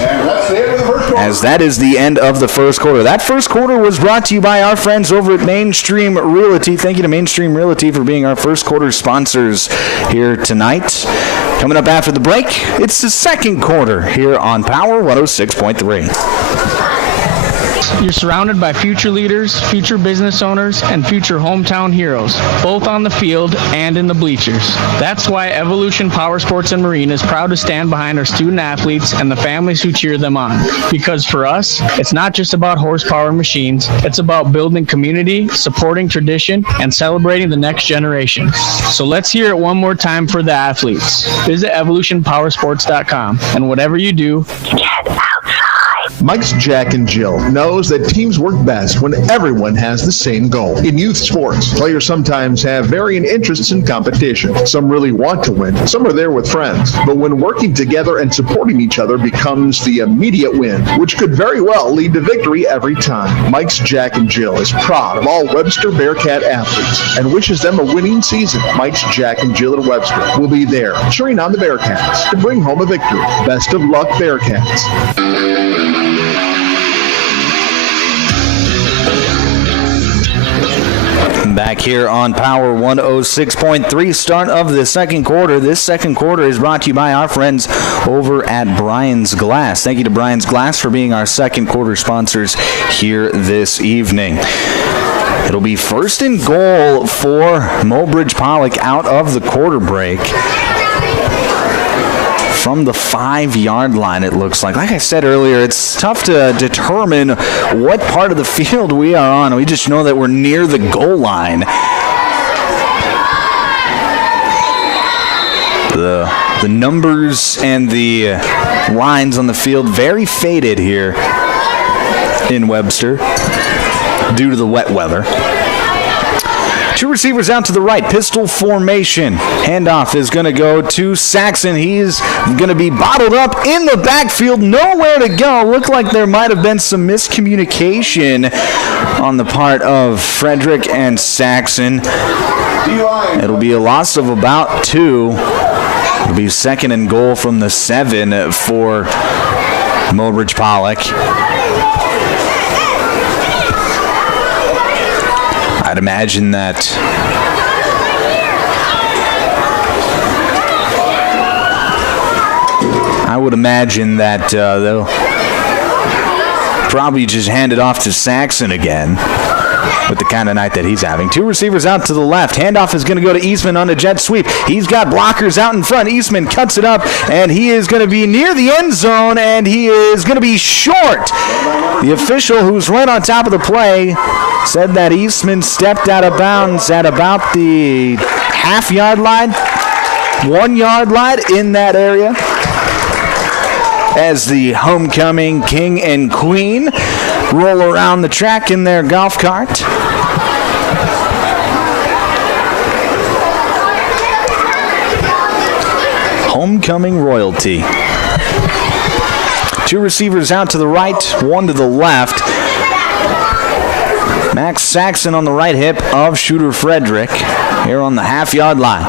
as that is the end of the first quarter. That first quarter was brought to you by our friends over at Mainstream Realty. Thank you to Mainstream Realty for being our first quarter sponsors here tonight. Coming up after the break, it's the second quarter here on Power 106.3. You're surrounded by future leaders, future business owners, and future hometown heroes, both on the field and in the bleachers. That's why Evolution Power Sports and Marine is proud to stand behind our student athletes and the families who cheer them on. Because for us, it's not just about horsepower and machines, it's about building community, supporting tradition, and celebrating the next generation. So let's hear it one more time for the athletes. Visit evolutionpowersports.com, and whatever you do, get outside. Mike's Jack and Jill knows that teams work best when everyone has the same goal. In youth sports, players sometimes have varying interests in competition. Some really want to win, some are there with friends. But when working together and supporting each other becomes the immediate win, which could very well lead to victory every time. Mike's Jack and Jill is proud of all Webster Bearcat athletes and wishes them a winning season. Mike's Jack and Jill at Webster will be there cheering on the Bearcats to bring home a victory. Best of luck, Bearcats. Back here on Power 106.3, start of the second quarter. This second quarter is brought to you by our friends over at Brian's Glass. Thank you to Brian's Glass for being our second quarter sponsors here this evening. It'll be first and goal for Mobridge-Pollock out of the quarter break. From the 5-yard line, it looks like. Like I said earlier, it's tough to determine what part of the field we are on. We just know that we're near the goal line. The numbers and the lines on the field very faded here in Webster due to the wet weather. Two receivers out to the right, pistol formation. Handoff is going to go to Saxon. He's going to be bottled up in the backfield, nowhere to go. Looked like there might have been some miscommunication on the part of Frederick and Saxon. It'll be a loss of about 2. It'll be second and goal from the 7 for Mobridge-Pollock. I'd imagine that they'll probably just hand it off to Saxon again with the kind of night that he's having. Two receivers out to the left. Handoff is going to go to Eastman on a jet sweep. He's got blockers out in front. Eastman cuts it up, and he is going to be near the end zone, and he is going to be short. The official, who's right on top of the play, said that Eastman stepped out of bounds at about the half-yard line, 1-yard line in that area, as the homecoming king and queen roll around the track in their golf cart. Homecoming royalty. Two receivers out to the right, one to the left. Max Saxon on the right hip of shooter Frederick here on the half-yard line.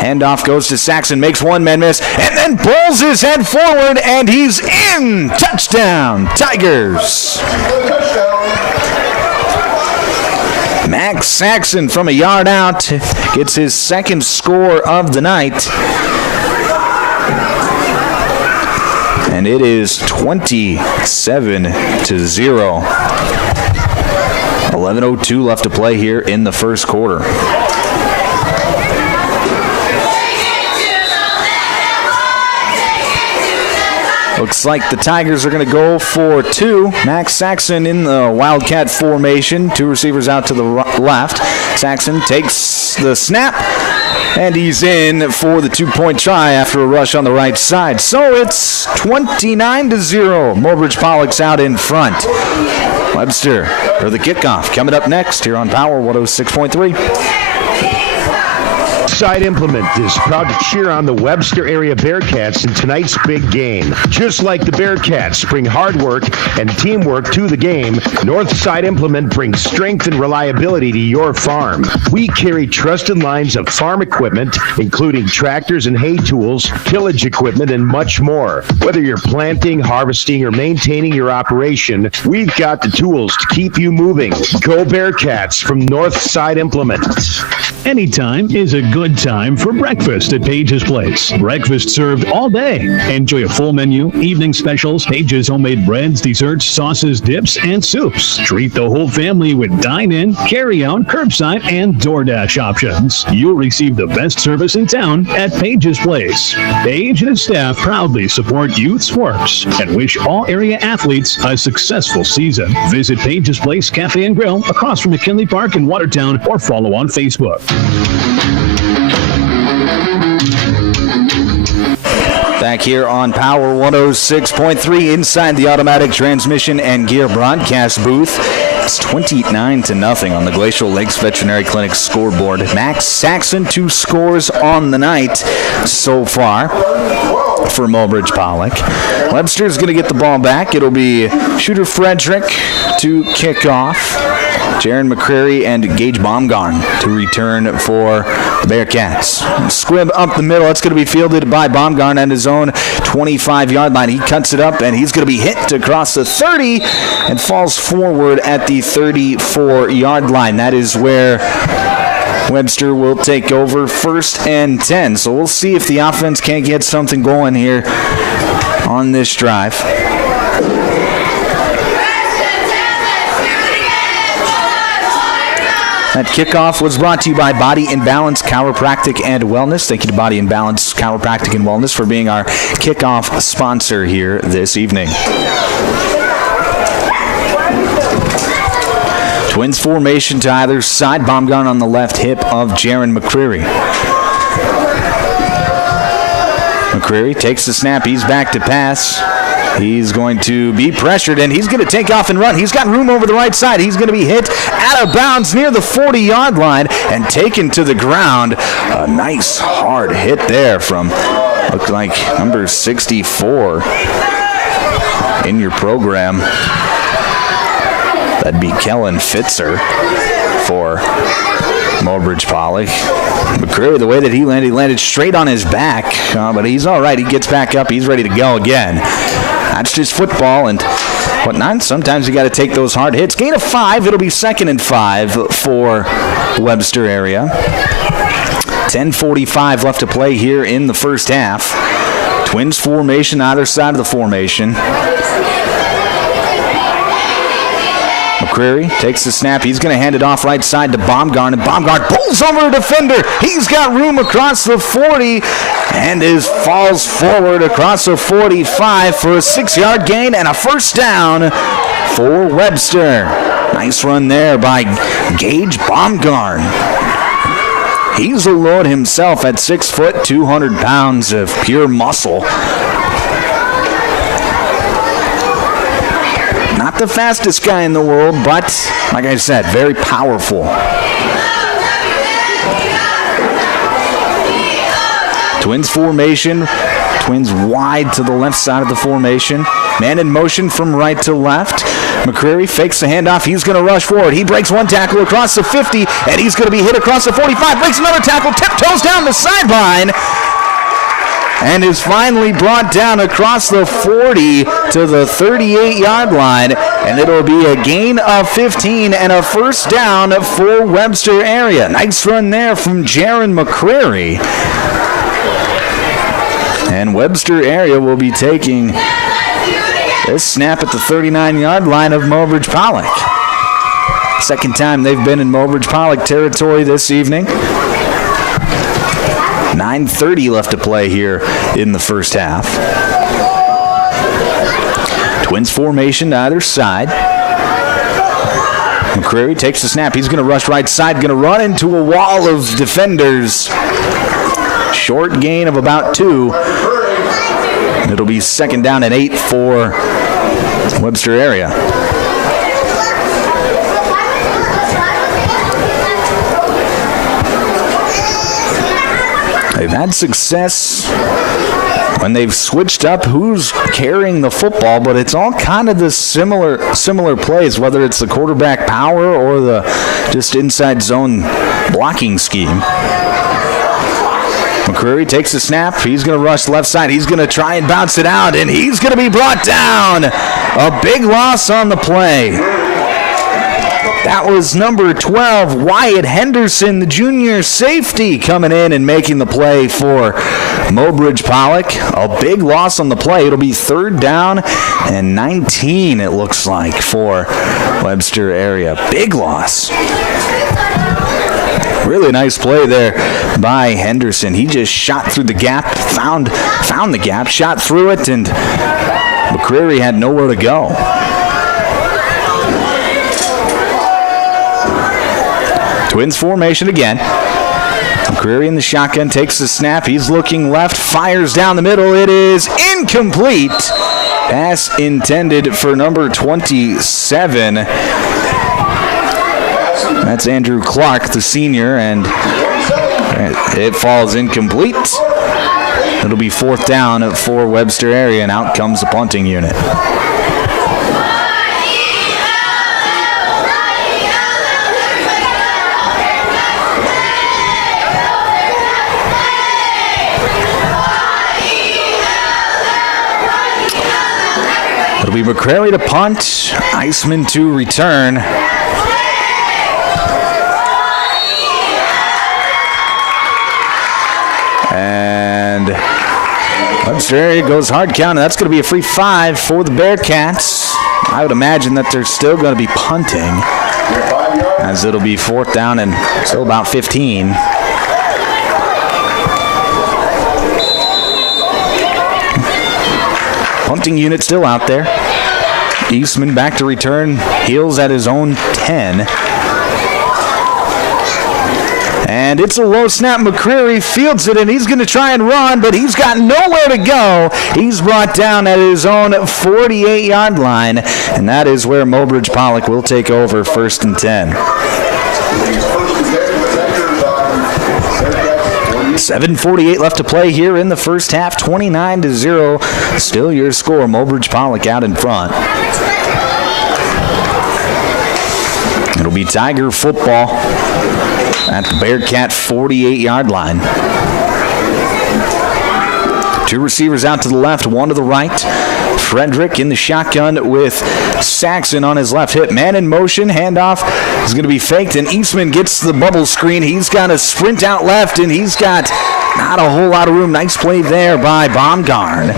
Handoff goes to Saxon, makes one man miss, and then pulls his head forward, and he's in. Touchdown, Tigers. Max Saxon from a yard out gets his second score of the night. And it is 27-0. 11:02 left to play here in the first quarter. Looks like the Tigers are going to go for 2. Max Saxon in the Wildcat formation. Two receivers out to the left. Saxon takes the snap, and he's in for the 2-point try after a rush on the right side. So it's 29-0. Mobridge-Pollock's out in front. Webster for the kickoff. Coming up next here on Power 106.3. Side Implement is proud to cheer on the Webster area Bearcats in tonight's big game. Just like the Bearcats bring hard work and teamwork to the game, Northside Implement brings strength and reliability to your farm. We carry trusted lines of farm equipment, including tractors and hay tools, tillage equipment, and much more. Whether you're planting, harvesting, or maintaining your operation, we've got the tools to keep you moving. Go Bearcats from Northside Implement. Anytime is a good time for breakfast at Page's Place. Breakfast served all day. Enjoy a full menu, evening specials, Page's homemade breads, desserts, sauces, dips, and soups. Treat the whole family with dine-in, carry-out, curbside, and DoorDash options. You'll receive the best service in town at Page's Place. Page and his staff proudly support youth sports and wish all area athletes a successful season. Visit Page's Place Cafe and Grill across from McKinley Park in Watertown or follow on Facebook. Back here on Power 106.3 inside the automatic transmission and gear broadcast booth. It's 29-0 on the Glacial Lakes Veterinary Clinic scoreboard. Max Saxon, 2 scores on the night so far for Mobridge-Pollock. Webster's going to get the ball back. It'll be Shooter Frederick to kick off. Jaron McCreary and Gage Baumgarn to return for the Bearcats. Squib up the middle. It's going to be fielded by Baumgarn at his own 25-yard line. He cuts it up, and he's going to be hit across the 30 and falls forward at the 34-yard line. That is where Webster will take over 1st and 10. So we'll see if the offense can't get something going here on this drive. That kickoff was brought to you by Body and Balance Chiropractic and Wellness. Thank you to Body and Balance Chiropractic and Wellness for being our kickoff sponsor here this evening. Twins formation to either side. Baumgarn on the left hip of Jaron McCreary. McCreary takes the snap. He's back to pass. He's going to be pressured, and he's going to take off and run. He's got room over the right side. He's going to be hit out of bounds near the 40-yard line and taken to the ground. A nice hard hit there from, looked like number 64 in your program. That'd be Kellen Fitzer for Mobridge-Pollock. McCreary, the way that he landed straight on his back, but he's all right. He gets back up. He's ready to go again. That's just football and whatnot. Sometimes you got to take those hard hits. Gain of 5. It'll be 2nd and 5 for Webster area. 10:45 left to play here in the first half. Twins formation either side of the formation. McCreary takes the snap. He's going to hand it off right side to Baumgarn, and Baumgarn pulls over a defender. He's got room across the 40 and falls forward across the 45 for a 6-yard gain and a first down for Webster. Nice run there by Gage Baumgarn. He's a load himself at 6 foot, 200 pounds of pure muscle. Not the fastest guy in the world, but like I said, very powerful. Twins formation. Twins wide to the left side of the formation. Man in motion from right to left. McCreary fakes the handoff. He's going to rush forward. He breaks one tackle across the 50, and he's going to be hit across the 45. Breaks another tackle, tiptoes down the sideline, and is finally brought down across the 40 to the 38-yard line, and it'll be a gain of 15 and a first down for Webster area. Nice run there from Jaron McCreary. And Webster area will be taking this snap at the 39-yard line of Mobridge-Pollock. Second time they've been in Mobridge-Pollock territory this evening. 9:30 left to play here in the first half. Twins formation to either side. McCreary takes the snap. He's going to rush right side, going to run into a wall of defenders. Short gain of about 2. It'll be 2nd down and 8 for Webster area. They've had success when they've switched up who's carrying the football, but it's all kind of the similar plays, whether it's the quarterback power or the just inside zone blocking scheme. McCreary takes the snap. He's going to rush left side. He's going to try and bounce it out, and he's going to be brought down. A big loss on the play. That was number 12, Wyatt Henderson, the junior safety, coming in and making the play for Mobridge-Pollock. A big loss on the play. It'll be 3rd down and 19, it looks like, for Webster area. Big loss. Really nice play there by Henderson. He just shot through the gap, found the gap, shot through it, and McCreary had nowhere to go. Twins formation again. McCreary in the shotgun, takes the snap. He's looking left, fires down the middle. It is incomplete. Pass intended for number 27. That's Andrew Clark, the senior, and it falls incomplete. It'll be 4th down for Webster area, and out comes the punting unit. It'll be McCrary to punt, Iceman to return. And Webster area goes hard count, and that's going to be a free 5 for the Bearcats. I would imagine that they're still going to be punting, as it'll be 4th down and still about 15. Punting unit still out there. Eastman back to return, heels at his own 10. And it's a low snap. McCreary fields it, and he's going to try and run, but he's got nowhere to go. He's brought down at his own 48-yard line, and that is where Mobridge-Pollock will take over 1st and 10. 7:48 left to play here in the first half. 29-0. Still your score. Mobridge-Pollock out in front. It'll be Tiger football at the Bearcat 48-yard line. 2 receivers out to the left, 1 to the right. Frederick in the shotgun with Saxon on his left hip. Man in motion, handoff is going to be faked, and Eastman gets the bubble screen. He's got to sprint out left, and he's got not a whole lot of room. Nice play there by Baumgarn.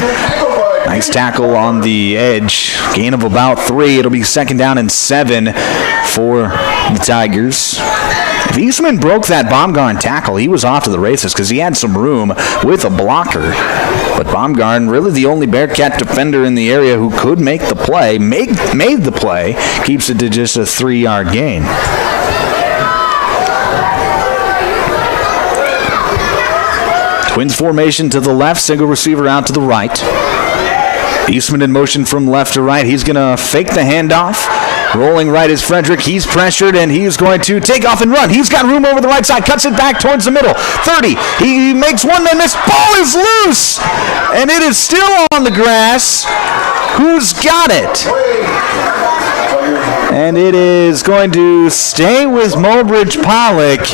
Nice tackle on the edge. Gain of about 3. It'll be 2nd down and 7 for the Tigers. If Eastman broke that Baumgarn tackle, he was off to the races because he had some room with a blocker. But Baumgarn, really the only Bearcat defender in the area who could make the play, made the play, keeps it to just a 3-yard gain. Twins formation to the left, single receiver out to the right. Eastman in motion from left to right. He's going to fake the handoff. Rolling right is Frederick. He's pressured, and he's going to take off and run. He's got room over the right side. Cuts it back towards the middle. 30. He makes one man miss. Ball is loose, and it is still on the grass. Who's got it? And it is going to stay with Mobridge-Pollock,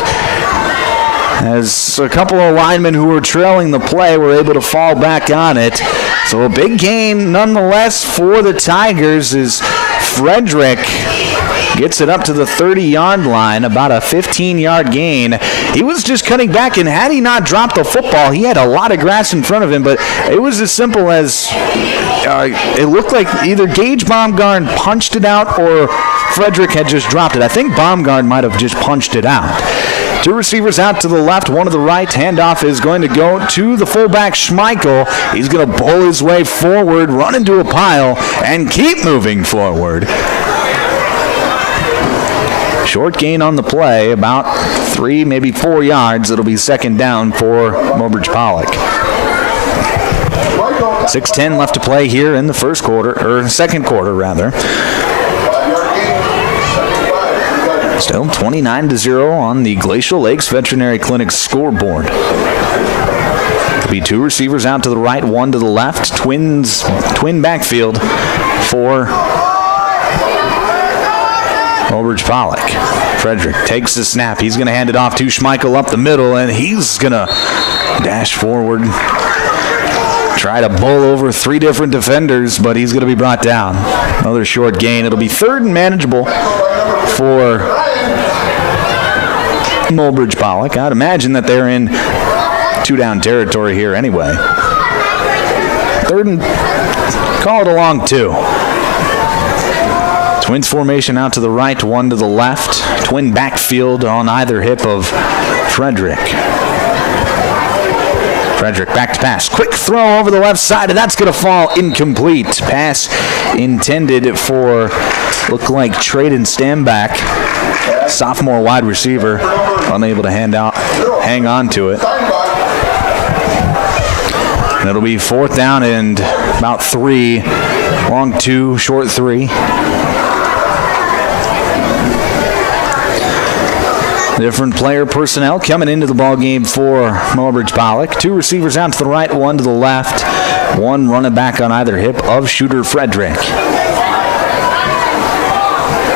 as a couple of linemen who were trailing the play were able to fall back on it. So a big gain nonetheless for the Tigers as Frederick gets it up to the 30-yard line, about a 15-yard gain. He was just cutting back, and had he not dropped the football, he had a lot of grass in front of him, but it was as simple as it looked like either Gage Baumgarn punched it out or Frederick had just dropped it. I think Baumgarn might have just punched it out. 2 receivers out to the left, 1 to the right. Handoff is going to go to the fullback, Schmeichel. He's going to bowl his way forward, run into a pile, and keep moving forward. Short gain on the play, about 3, maybe 4 yards. It'll be 2nd down for Mobridge-Pollock. 6:10 left to play here in the first quarter, or second quarter, rather. Still 29-0 on the Glacial Lakes Veterinary Clinic scoreboard. It'll be 2 receivers out to the right, 1 to the left. Twin backfield for Mobridge-Pollock. Frederick takes the snap. He's going to hand it off to Schmeichel up the middle, and he's going to dash forward. Try to bowl over 3 different defenders, but he's going to be brought down. Another short gain. It'll be 3rd and manageable for Mobridge-Pollock. I'd imagine that they're in 2-down territory here anyway. 3rd and call it a long 2. Twins formation out to the right, 1 to the left. Twin backfield on either hip of Frederick. Frederick back to pass. Quick throw over the left side, and that's going to fall incomplete. Pass intended for, look like Traden Stamback, sophomore wide receiver, unable to hand hang on to it. And it'll be 4th down and about 3. Long 2, short 3. Different player personnel coming into the ball game for Mobridge-Pollock. 2 receivers out to the right, 1 to the left. 1 running back on either hip of Shooter Frederick.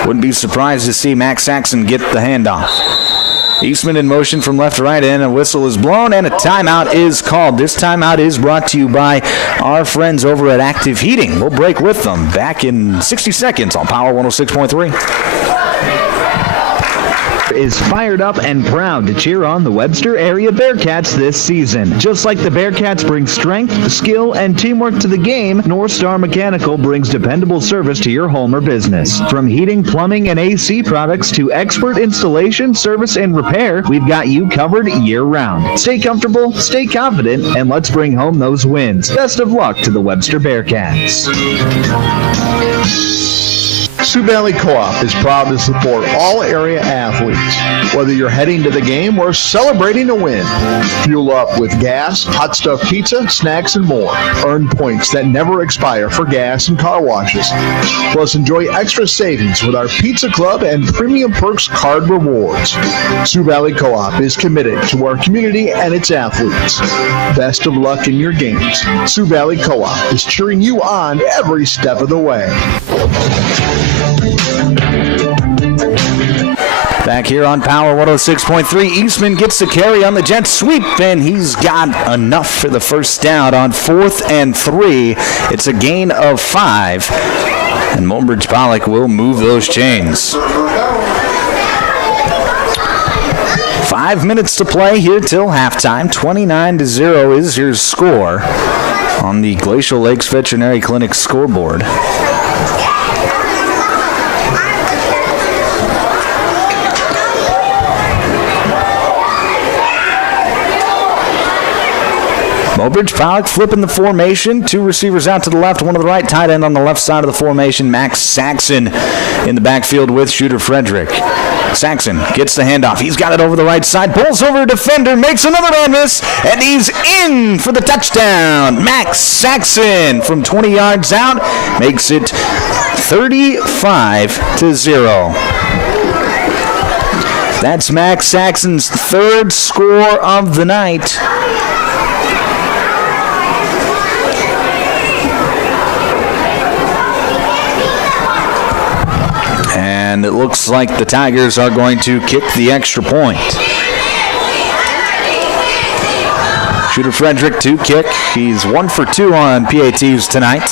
Wouldn't be surprised to see Max Saxon get the handoff. Eastman in motion from left to right, and a whistle is blown, and a timeout is called. This timeout is brought to you by our friends over at Active Heating. We'll break with them back in 60 seconds on Power 106.3. Is fired up and proud to cheer on the Webster area Bearcats this season. Just like the Bearcats bring strength, skill, and teamwork to the game, North Star Mechanical brings dependable service to your home or business. From heating, plumbing, and AC products to expert installation, service, and repair, we've got you covered year-round. Stay comfortable, stay confident, and let's bring home those wins. Best of luck to the Webster Bearcats. Sioux Valley Co-op is proud to support all area athletes. Whether you're heading to the game or celebrating a win, fuel up with gas, hot stuff pizza, snacks, and more. Earn points that never expire for gas and car washes. Plus, enjoy extra savings with our Pizza Club and Premium Perks card rewards. Sioux Valley Co-op is committed to our community and its athletes. Best of luck in your games. Sioux Valley Co-op is cheering you on every step of the way. Back here on Power 106.3, Eastman gets the carry on the jet sweep, and he's got enough for the first down on 4th and 3. It's a gain of 5, and Mobridge-Pollock will move those chains. 5 minutes to play here till halftime. 29-0 is your score on the Glacial Lakes Veterinary Clinic scoreboard. Mobridge-Pollock flipping the formation. 2 receivers out to the left, 1 to the right. Tight end on the left side of the formation. Max Saxon in the backfield with Shooter Frederick. Saxon gets the handoff. He's got it over the right side. Pulls over a defender. Makes another man miss. And he's in for the touchdown. Max Saxon from 20 yards out makes it 35-0. That's Max Saxon's 3rd score of the night. And it looks like the Tigers are going to kick the extra point. Shooter Frederick to kick. He's 1 for 2 on PATs tonight.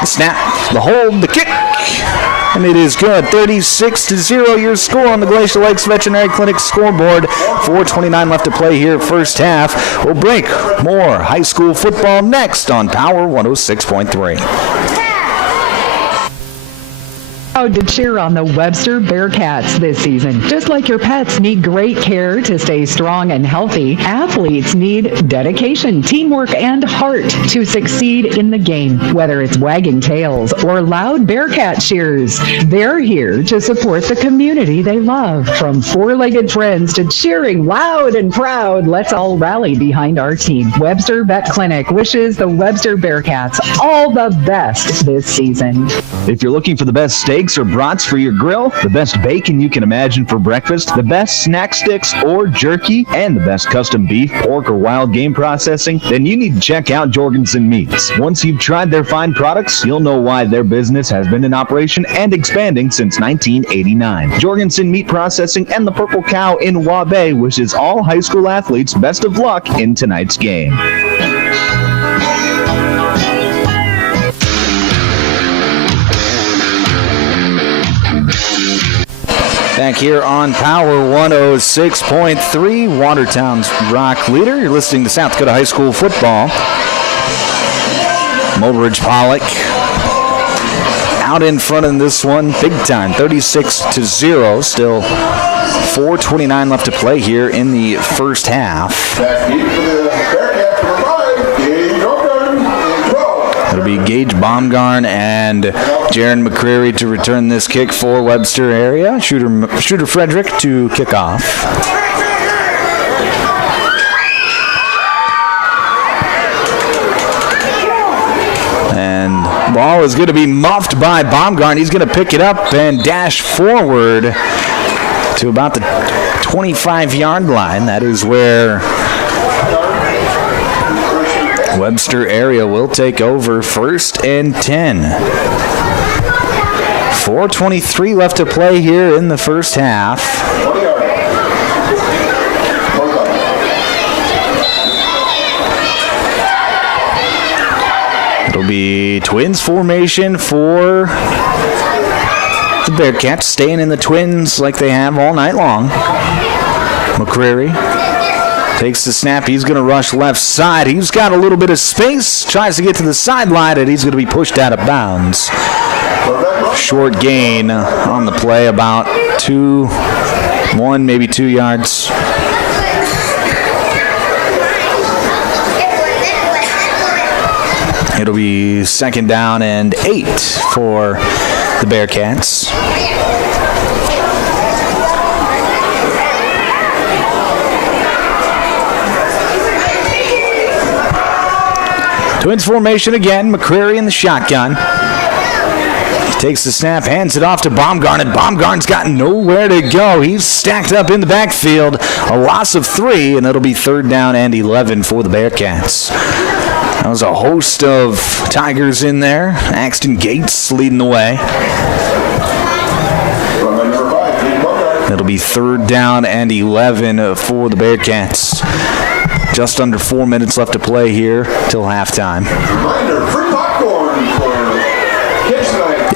The snap, the hold, the kick. And it is good. 36-0 your score on the Glacial Lakes Veterinary Clinic scoreboard. 4:29 left to play here first half. We'll break. More high school football next on Power 106.3. Proud to cheer on the Webster Bearcats this season. Just like your pets need great care to stay strong and healthy, athletes need dedication, teamwork, and heart to succeed in the game. Whether it's wagging tails or loud Bearcat cheers, they're here to support the community they love. From four-legged friends to cheering loud and proud, let's all rally behind our team. Webster Vet Clinic wishes the Webster Bearcats all the best this season. If you're looking for the best steaks or brats for your grill, the best bacon you can imagine for breakfast, the best snack sticks or jerky, and the best custom beef, pork, or wild game processing, then you need to check out Jorgensen Meats. Once you've tried their fine products, you'll know why their business has been in operation and expanding since 1989. Jorgensen Meat Processing and the Purple Cow in Waubay wishes all high school athletes best of luck in tonight's game. Back here on Power 106.3, Watertown's rock leader. You're listening to South Dakota High School football. Mobridge-Pollock out in front in this one, big time, 36-0. Still 4:29 left to play here in the first half. It'll be be Gage Baumgarn and Jaron McCreary to return this kick for Webster area. Shooter Frederick to kick off. And ball is going to be muffed by Baumgarn. He's going to pick it up and dash forward to about the 25-yard line. That is where Webster area will take over 1st and 10. 4:23 left to play here in the first half. It'll be Twins formation for the Bearcats, staying in the Twins like they have all night long. McCreary takes the snap. He's going to rush left side. He's got a little bit of space. Tries to get to the sideline, and he's going to be pushed out of bounds. Short gain on the play, about 1, maybe 2 yards. It'll be 2nd down and 8 for the Bearcats. Twins formation again. McCreary in the shotgun. He takes the snap, hands it off to Baumgarn, and Baumgarn's got nowhere to go. He's stacked up in the backfield. A loss of 3, and it'll be 3rd down and 11 for the Bearcats. That was a host of Tigers in there. Axton Gates leading the way. It'll be 3rd down and 11 for the Bearcats. Just under 4 minutes left to play here till halftime.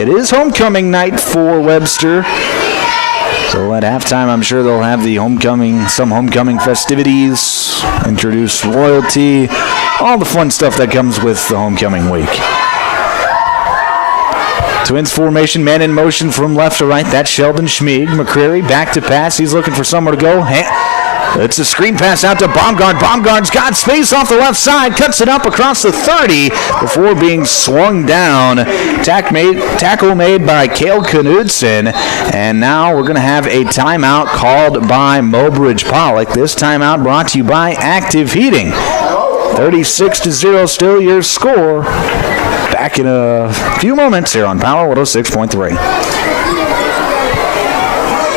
It is homecoming night for Webster. So at halftime, I'm sure they'll have some homecoming festivities, introduce royalty, all the fun stuff that comes with the homecoming week. Twins formation, man in motion from left to right. That's Sheldon Schmieg. McCreary back to pass. He's looking for somewhere to go. It's a screen pass out to Baumgarn. Baumgarn's got space off the left side. Cuts it up across the 30 before being swung down. Tackle made by Cale Knudsen. And now we're going to have a timeout called by Mobridge-Pollock. This timeout brought to you by Active Heating. 36-0 still your score. Back in a few moments here on Power 106.3.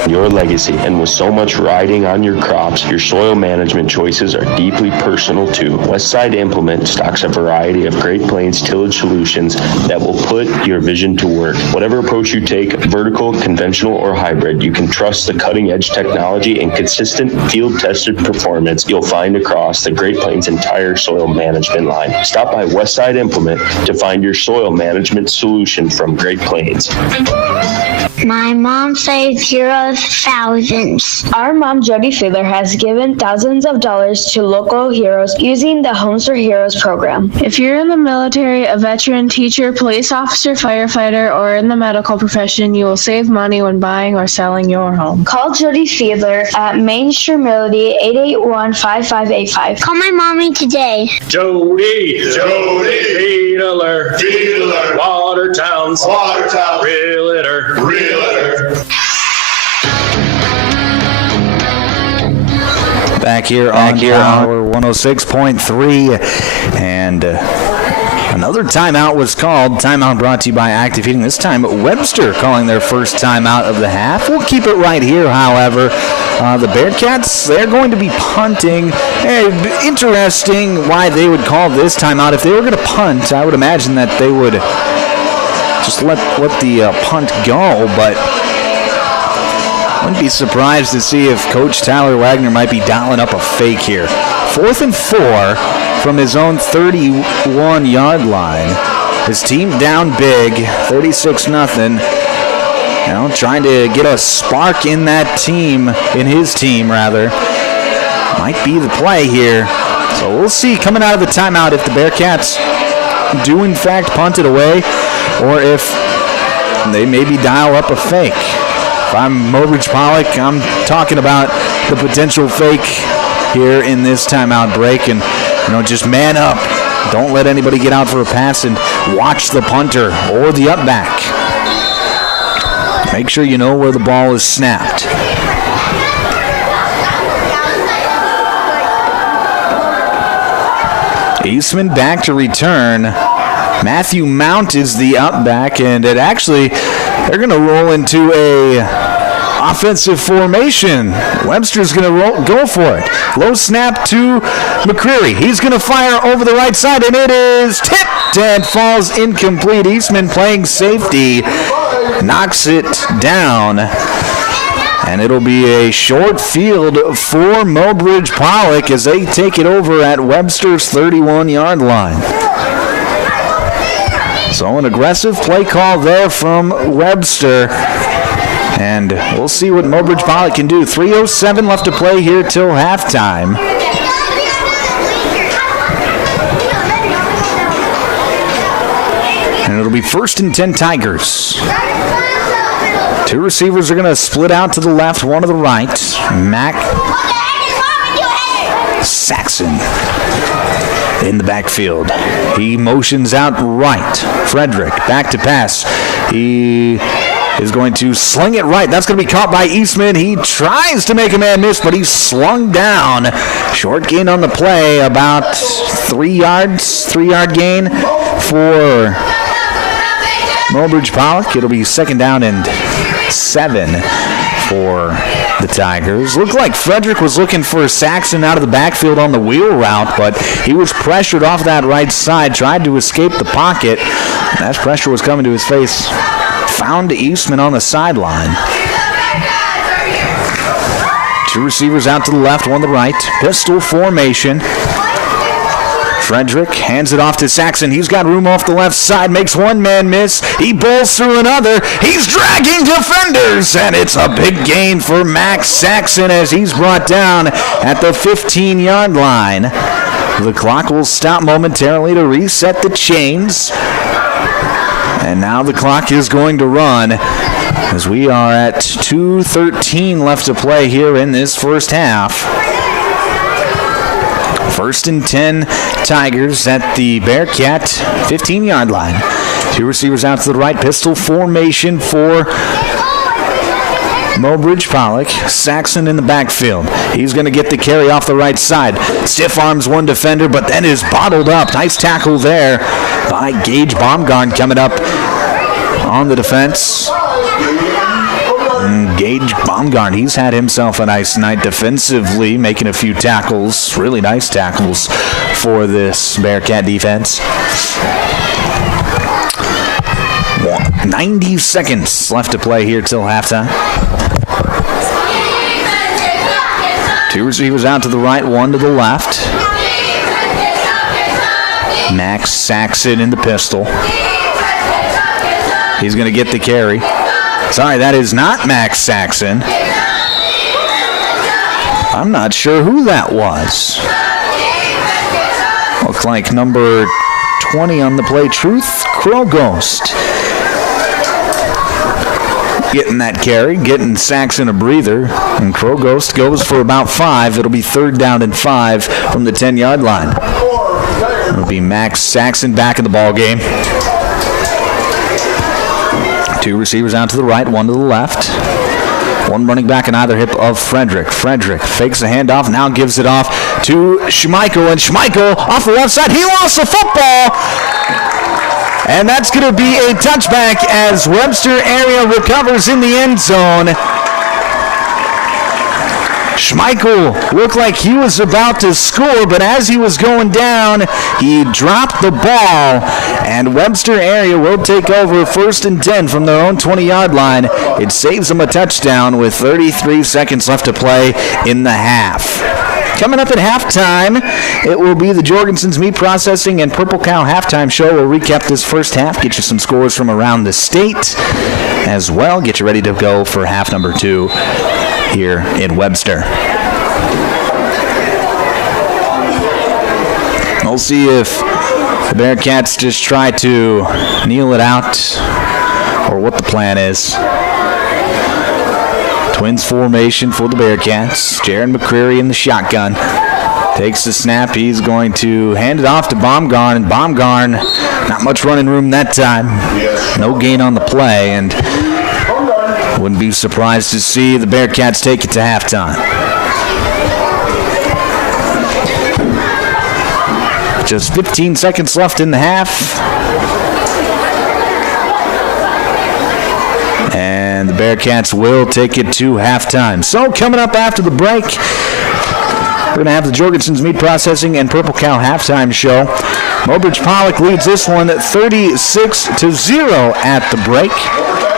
Your legacy, and with so much riding on your crops, your soil management choices are deeply personal too. Westside Implement stocks a variety of Great Plains tillage solutions that will put your vision to work. Whatever approach you take, vertical, conventional, or hybrid, you can trust the cutting-edge technology and consistent field-tested performance you'll find across the Great Plains entire soil management line. Stop by Westside Implement to find your soil management solution from Great Plains. My mom saved heroes thousands. Our mom, Jody Fiedler, has given thousands of dollars to local heroes using the Homes for Heroes program. If you're in the military, a veteran, teacher, police officer, firefighter, or in the medical profession, you will save money when buying or selling your home. Call Jody Fiedler at Main Street Melody 881-5585. Call my mommy today. Jody, Fiedler, Watertown's, Realtor. Back here on Power 106.3, and another timeout was called. Timeout brought to you by Active Heating. This time Webster calling their first timeout of the half. We'll keep it right here, however. The Bearcats, they're going to be punting. Interesting why they would call this timeout. If they were going to punt, I would imagine that they would just let the punt go, but wouldn't be surprised to see if Coach Tyler Wagner might be dialing up a fake here. 4th and 4 from his own 31-yard line. His team down big, 36-0. Trying to get a spark in that team, in his team rather. Might be the play here. So we'll see coming out of the timeout if the Bearcats do in fact punt it away, or if they maybe dial up a fake. If I'm Mobridge-Pollock, I'm talking about the potential fake here in this timeout break, and just man up Don't let anybody get out for a pass, and watch the punter or the up back. Make sure you know where the ball is snapped. Eastman back to return. Matthew Mount is the up back, and they're going to roll into a offensive formation. Webster's going to go for it. Low snap to McCreary. He's going to fire over the right side, and it is tipped and falls incomplete. Eastman playing safety knocks it down, and it'll be a short field for Mobridge-Pollock as they take it over at Webster's 31-yard line. So an aggressive play call there from Webster. And we'll see what Mobridge-Pollock can do. 3:07 left to play here till halftime. And it'll be 1st and 10 Tigers. Two receivers are going to split out to the left, one to the right. Saxon in the backfield. He motions out right. Frederick back to pass. He is going to sling it right. That's going to be caught by Eastman. He tries to make a man miss, but he's slung down. Short gain on the play, about 3 yards. 3-yard gain for Mobridge-Pollock. It'll be 2nd down and 7 for the Tigers. Looked like Frederick was looking for Saxon out of the backfield on the wheel route, but he was pressured off that right side, tried to escape the pocket. That pressure was coming to his face. Found Eastman on the sideline. Two receivers out to the left, one to the right. Pistol formation. Frederick hands it off to Saxon. He's got room off the left side, makes one man miss. He bowls through another. He's dragging defenders, and it's a big gain for Max Saxon as he's brought down at the 15-yard line. The clock will stop momentarily to reset the chains. And now the clock is going to run as we are at 2:13 left to play here in this first half. 1st and 10 Tigers at the Bearcat 15-yard line. Two receivers out to the right. Pistol formation for Mobridge-Pollock. Saxon in the backfield. He's going to get the carry off the right side. Stiff arms one defender, but then is bottled up. Nice tackle there by Gage Baumgarn coming up on the defense. Gage Baumgarn, he's had himself a nice night defensively, making a few tackles, really nice tackles for this Bearcat defense. 90 seconds left to play here till halftime. Two receivers out to the right, one to the left. Max Saxon in the pistol. He's going to get the carry. Sorry, that is not Max Saxon. I'm not sure who that was. Looks like number 20 on the play, Truth Kroghost. Getting that carry, getting Saxon a breather, and Kroghost goes for about 5. It'll be 3rd down and 5 from the 10-yard line. It'll be Max Saxon back in the ball game. Two receivers out to the right, one to the left. One running back in either hip of Frederick. Frederick fakes the handoff, now gives it off to Schmeichel, and Schmeichel off the left side. He lost the football! And that's going to be a touchback as Webster area recovers in the end zone. Schmeichel looked like he was about to score, but as he was going down, he dropped the ball, and Webster area will take over 1st and 10 from their own 20-yard line. It saves them a touchdown with 33 seconds left to play in the half. Coming up at halftime, it will be the Jorgensen's Meat Processing and Purple Cow halftime show. We'll recap this first half, get you some scores from around the state as well, get you ready to go for half number 2 here in Webster. We'll see if the Bearcats just try to kneel it out or what the plan is. Twins formation for the Bearcats. Jaron McCreary in the shotgun. Takes the snap. He's going to hand it off to Baumgarn. And Baumgarn, not much running room that time. No gain on the play. And wouldn't be surprised to see the Bearcats take it to halftime. Just 15 seconds left in the half. And the Bearcats will take it to halftime. So coming up after the break, we're going to have the Jorgensen's Meat Processing and Purple Cow halftime show. Mobridge-Pollock leads this one 36-0 at the break.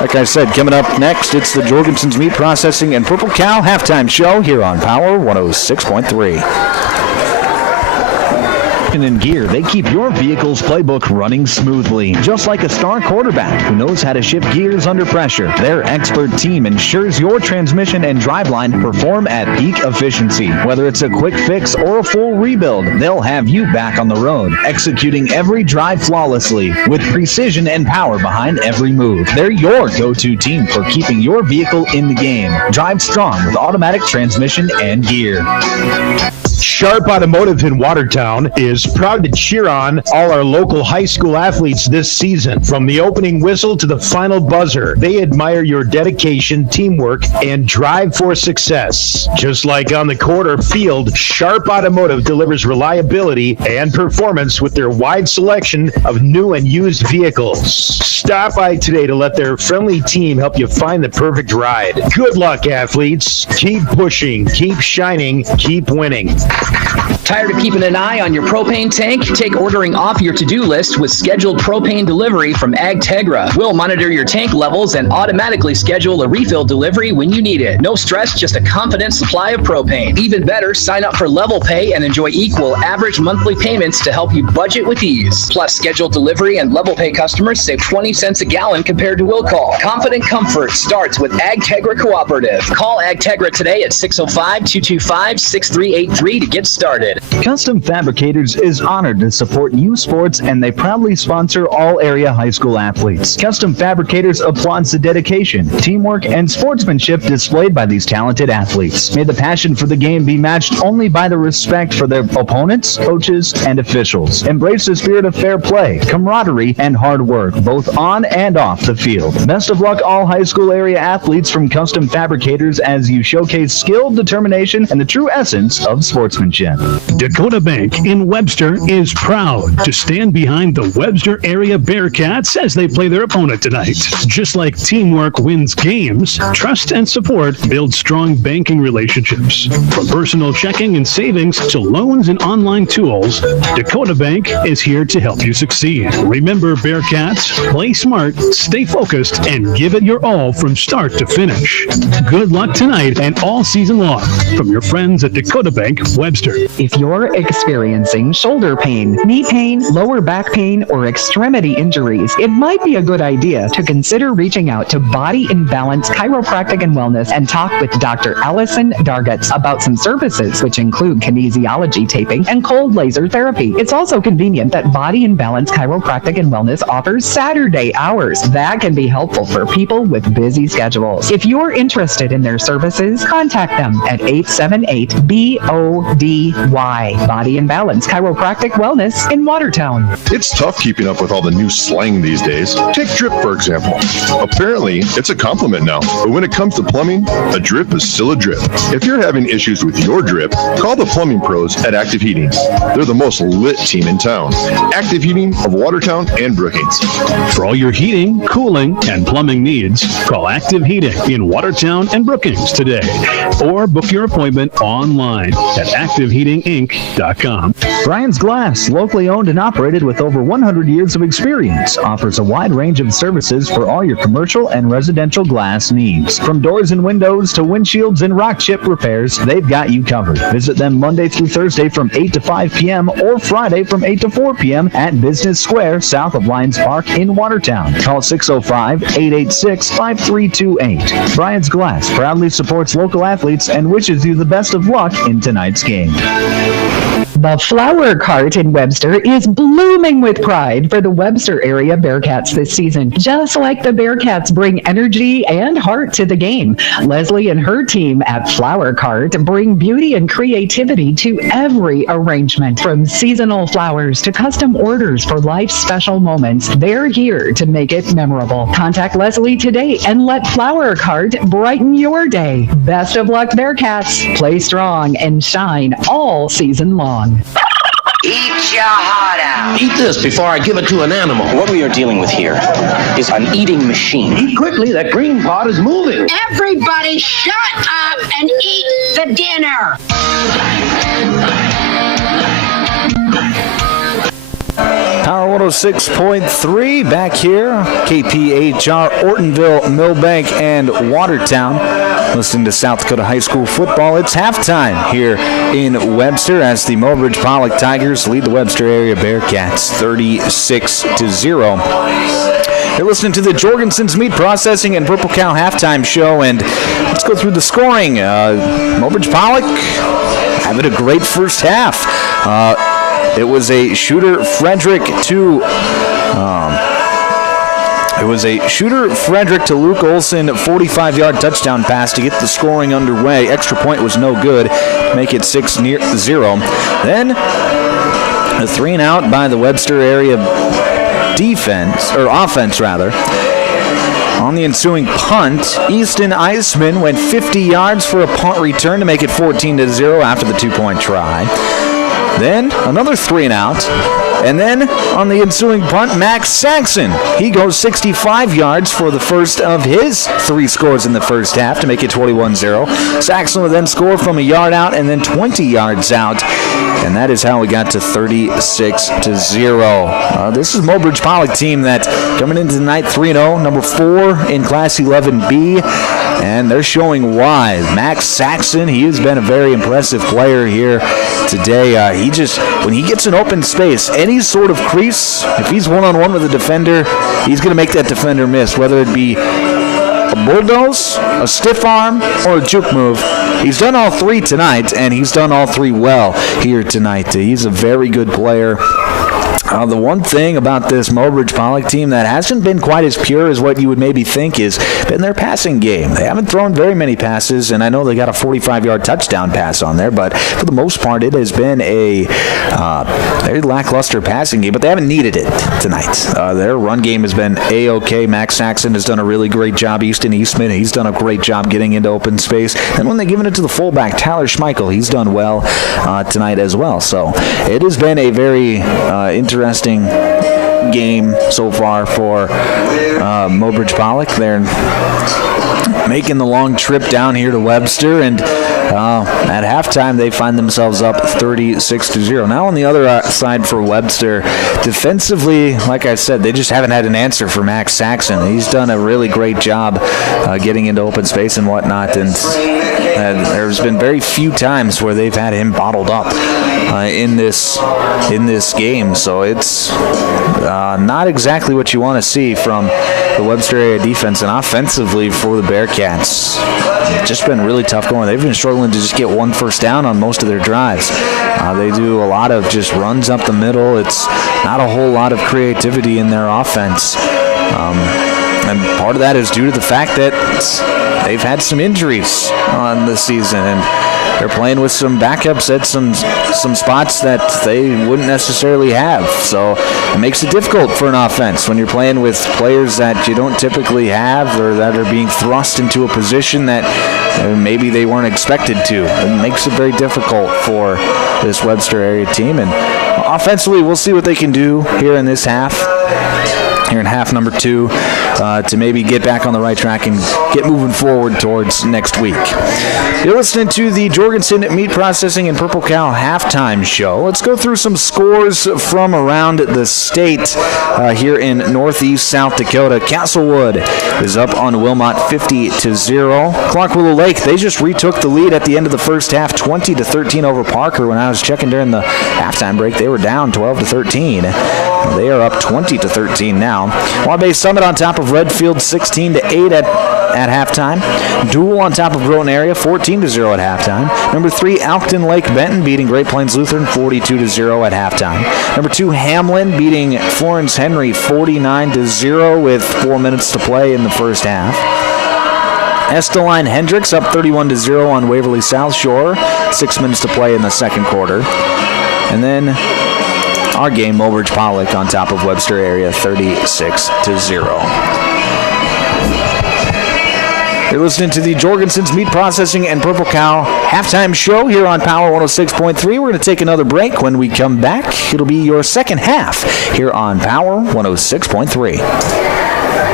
Like I said, coming up next, it's the Jorgensen's Meat Processing and Purple Cow halftime show here on Power 106.3. And in Gear, they keep your vehicle's playbook running smoothly, just like a star quarterback who knows how to shift gears under pressure. Their expert team ensures your transmission and driveline perform at peak efficiency. Whether it's a quick fix or a full rebuild, they'll have you back on the road, executing every drive flawlessly with precision and power behind every move. They're your go-to team for keeping your vehicle in the game. Drive strong with automatic transmission and gear. Sharp Automotive in Watertown is proud to cheer on all our local high school athletes this season. From the opening whistle to the final buzzer, they admire your dedication, teamwork, and drive for success. Just like on the court or field, Sharp Automotive delivers reliability and performance with their wide selection of new and used vehicles. Stop by today to let their friendly team help you find the perfect ride. Good luck, athletes. Keep pushing, keep shining, keep winning. Tired of keeping an eye on your propane tank? Take ordering off your to-do list with scheduled propane delivery from AgTegra. We'll monitor your tank levels and automatically schedule a refill delivery when you need it. No stress, just a confident supply of propane. Even better, sign up for Level Pay and enjoy equal average monthly payments to help you budget with ease. Plus, scheduled delivery and Level Pay customers save 20 cents a gallon compared to will call. Confident comfort starts with AgTegra Cooperative. Call AgTegra today at 605-225-6383 to get started. Custom Fabricators is honored to support youth sports, and they proudly sponsor all area high school athletes. Custom Fabricators applauds the dedication, teamwork, and sportsmanship displayed by these talented athletes. May the passion for the game be matched only by the respect for their opponents, coaches, and officials. Embrace the spirit of fair play, camaraderie, and hard work, both on and off the field. Best of luck, all high school area athletes from Custom Fabricators, as you showcase skill, determination, and the true essence of sportsmanship. Dakota Bank in Webster is proud to stand behind the Webster area Bearcats as they play their opponent tonight. Just like teamwork wins games, trust and support build strong banking relationships. From personal checking and savings to loans and online tools, Dakota Bank is here to help you succeed. Remember, Bearcats, play smart, stay focused, and give it your all from start to finish. Good luck tonight and all season long from your friends at Dakota Bank Webster. If you're experiencing shoulder pain, knee pain, lower back pain, or extremity injuries, it might be a good idea to consider reaching out to Body in Balance Chiropractic and Wellness and talk with Dr. Allison Dargetts about some services, which include kinesiology taping and cold laser therapy. It's also convenient that Body in Balance Chiropractic and Wellness offers Saturday hours. That can be helpful for people with busy schedules. If you're interested in their services, contact them at 878-BODY. Body and Balance Chiropractic Wellness in Watertown. It's tough keeping up with all the new slang these days. Take drip, for example. Apparently, it's a compliment now. But when it comes to plumbing, a drip is still a drip. If you're having issues with your drip, call the plumbing pros at Active Heating. They're the most lit team in town. Active Heating of Watertown and Brookings. For all your heating, cooling, and plumbing needs, call Active Heating in Watertown and Brookings today. Or book your appointment online at activeheatinginc.com. Brian's Glass, locally owned and operated with over 100 years of experience, offers a wide range of services for all your commercial and residential glass needs. From doors and windows to windshields and rock chip repairs, they've got you covered. Visit them Monday through Thursday from 8 to 5 p.m. or Friday from 8 to 4 p.m. at Business Square, south of Lions Park in Watertown. Call 605-886-5328. Brian's Glass proudly supports local athletes and wishes you the best of luck in tonight's game. The Flower Cart in Webster is blooming with pride for the Webster area Bearcats this season. Just like the Bearcats bring energy and heart to the game, Leslie and her team at Flower Cart bring beauty and creativity to every arrangement. From seasonal flowers to custom orders for life's special moments, they're here to make it memorable. Contact Leslie today and let Flower Cart brighten your day. Best of luck, Bearcats. Play strong and shine all season long. Eat your heart out. Eat this before I give it to an animal. What we are dealing with here is an eating machine. Eat quickly, that green pot is moving. Everybody shut up and eat the dinner. Power 106.3 back here. KPHR, Ortonville, Millbank, and Watertown. Listening to South Dakota High School football. It's halftime here in Webster as the Mobridge-Pollock Tigers lead the Webster area Bearcats 36-0. You're listening to the Jorgensen's Meat Processing and Purple Cow halftime show, and let's go through the scoring. Mobridge-Pollock having a great first half. It was a Shooter Frederick to Luke Olson 45-yard touchdown pass to get the scoring underway. Extra point was no good to make it 6-0. Then a 3-and-out by the Webster area offense. On the ensuing punt, Easton Eisman went 50 yards for a punt return to make it 14-0 after the 2-point try. Then another 3-and-out. And then on the ensuing punt, Max Saxon. He goes 65 yards for the first of his 3 scores in the first half to make it 21-0. Saxon will then score from a yard out and then 20 yards out. And that is how we got to 36-0. This is Mobridge-Pollock team that coming into the night 3-0, number 4 in Class 11B. And they're showing why. Max Saxon, he has been a very impressive player here today. When he gets an open space, any sort of crease, if he's one-on-one with a defender, he's going to make that defender miss, whether it be a bulldoze, a stiff arm, or a juke move. He's done all 3 tonight, and he's done all 3 well here tonight. He's a very good player. The one thing about this Mobridge-Pollock team that hasn't been quite as pure as what you would maybe think is been their passing game. They haven't thrown very many passes, and I know they got a 45-yard touchdown pass on there, but for the most part, it has been a very lackluster passing game, but they haven't needed it tonight. Their run game has been A-OK. Max Saxon has done a really great job. Easton Eastman, he's done a great job getting into open space. And when they've given it to the fullback, Tyler Schmeichel, he's done well tonight as well. So it has been a very interesting game so far for Mobridge-Pollock. They're making the long trip down here to Webster, and at halftime they find themselves up 36-0. Now on the other side for Webster, defensively, like I said, they just haven't had an answer for Max Saxon. He's done a really great job getting into open space and whatnot, and there's been very few times where they've had him bottled up in this game. So it's not exactly what you want to see from the Webster area defense, and offensively for the Bearcats, it's just been really tough going. They've been struggling to just get 1 first down on most of their drives. They do a lot of just runs up the middle. It's not a whole lot of creativity in their offense. And part of that is due to the fact that they've had some injuries on this season, and they're playing with some backups at some spots that they wouldn't necessarily have. So it makes it difficult for an offense when you're playing with players that you don't typically have, or that are being thrust into a position that maybe they weren't expected to. It makes it very difficult for this Webster area team. And offensively, we'll see what they can do here in this half. Here in half number 2, to maybe get back on the right track and get moving forward towards next week. You're listening to the Jorgensen Meat Processing and Purple Cow halftime show. Let's go through some scores from around the state here in northeast South Dakota. Castlewood is up on Wilmot 50-0. Clark Willow Lake, they just retook the lead at the end of the first half, 20-13 over Parker. When I was checking during the halftime break, they were down 12-13. They are up 20-13 now. Wabash Summit on top of Redfield 16-8 at halftime. Dual on top of Groton Area 14-0 at halftime. Number 3, Alkton Lake Benton beating Great Plains Lutheran 42-0 at halftime. Number 2, Hamlin beating Florence Henry 49-0 with 4 minutes to play in the first half. Esteline Hendricks up 31-0 on Waverly South Shore. 6 minutes to play in the second quarter. And then our game, Mobridge-Pollock on top of Webster Area 36-0. You're listening to the Jorgensen's Meat Processing and Purple Cow halftime show here on Power 106.3. We're going to take another break. When we come back, it'll be your second half here on Power 106.3.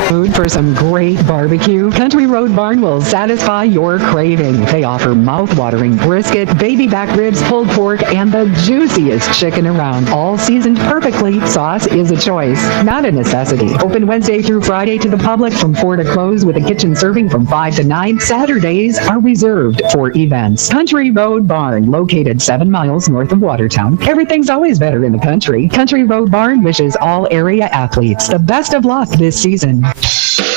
Food for some great barbecue? Country Road Barn will satisfy your craving. They offer mouth-watering brisket, baby back ribs, pulled pork, and the juiciest chicken around. All seasoned perfectly. Sauce is a choice, not a necessity. Open Wednesday through Friday to the public from 4 to close with a kitchen serving from 5 to 9. Saturdays are reserved for events. Country Road Barn, located 7 miles north of Watertown. Everything's always better in the country. Country Road Barn wishes all area athletes the best of luck this season.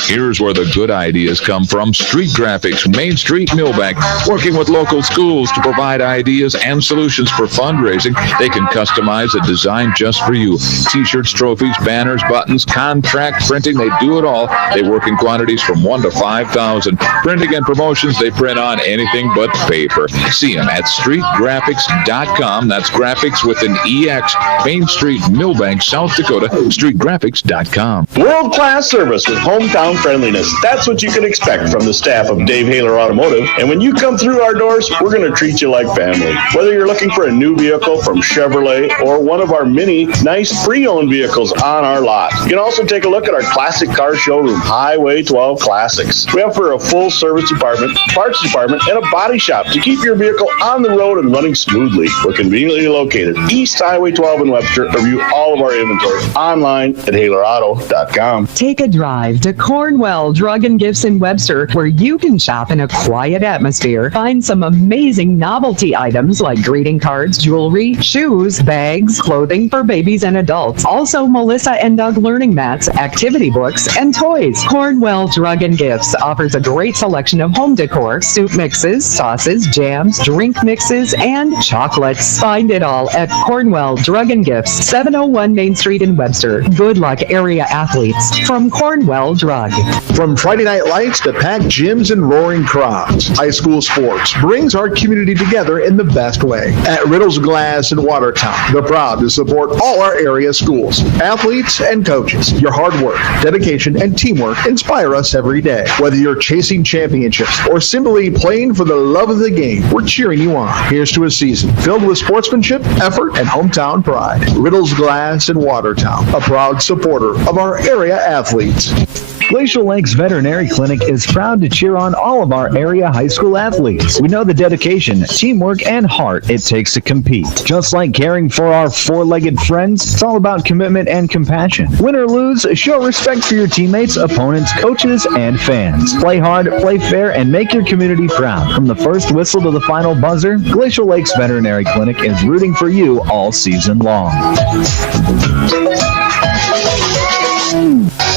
Here's where the good ideas come from. Street Graphics, Main Street, Millbank, working with local schools to provide ideas and solutions for fundraising. They can customize a design just for you. T-shirts, trophies, banners, buttons, contract printing, they do it all. They work in quantities from 1 to 5,000. Printing and promotions, they print on anything but paper. See them at streetgraphics.com. That's graphics with an EX. Main Street, Millbank, South Dakota, streetgraphics.com. World-class service with hometown friendliness. That's what you can expect from the staff of Dave Haler Automotive. And when you come through our doors, we're going to treat you like family. Whether you're looking for a new vehicle from Chevrolet or one of our many nice pre-owned vehicles on our lot. You can also take a look at our classic car showroom, Highway 12 Classics. We offer a full service department, parts department, and a body shop to keep your vehicle on the road and running smoothly. We're conveniently located East Highway 12 in Webster. Review all of our inventory online at HalerAuto.com. Take a drive to Cornwell Drug and Gifts in Webster, where you can shop in a quiet atmosphere. Find some amazing novelty items like greeting cards, jewelry, shoes, bags, clothing for babies and adults. Also, Melissa and Doug learning mats, activity books, and toys. Cornwell Drug and Gifts offers a great selection of home decor, soup mixes, sauces, jams, drink mixes, and chocolates. Find it all at Cornwell Drug and Gifts, 701 Main Street in Webster. Good luck, area athletes from Cornwell Drug. From Friday night lights to packed gyms and roaring crowds, high school sports brings our community together in the best way. At Riddle's Glass in Watertown, they're proud to support all our area schools, athletes, and coaches. Your hard work, dedication, and teamwork inspire us every day. Whether you're chasing championships or simply playing for the love of the game, we're cheering you on. Here's to a season filled with sportsmanship, effort, and hometown pride. Riddle's Glass in Watertown, a proud supporter of our area athletes. Glacial Lakes Veterinary Clinic is proud to cheer on all of our area high school athletes. We know the dedication, teamwork, and heart it takes to compete. Just like caring for our four-legged friends, it's all about commitment and compassion. Win or lose, show respect for your teammates, opponents, coaches, and fans. Play hard, play fair, and make your community proud. From the first whistle to the final buzzer, Glacial Lakes Veterinary Clinic is rooting for you all season long.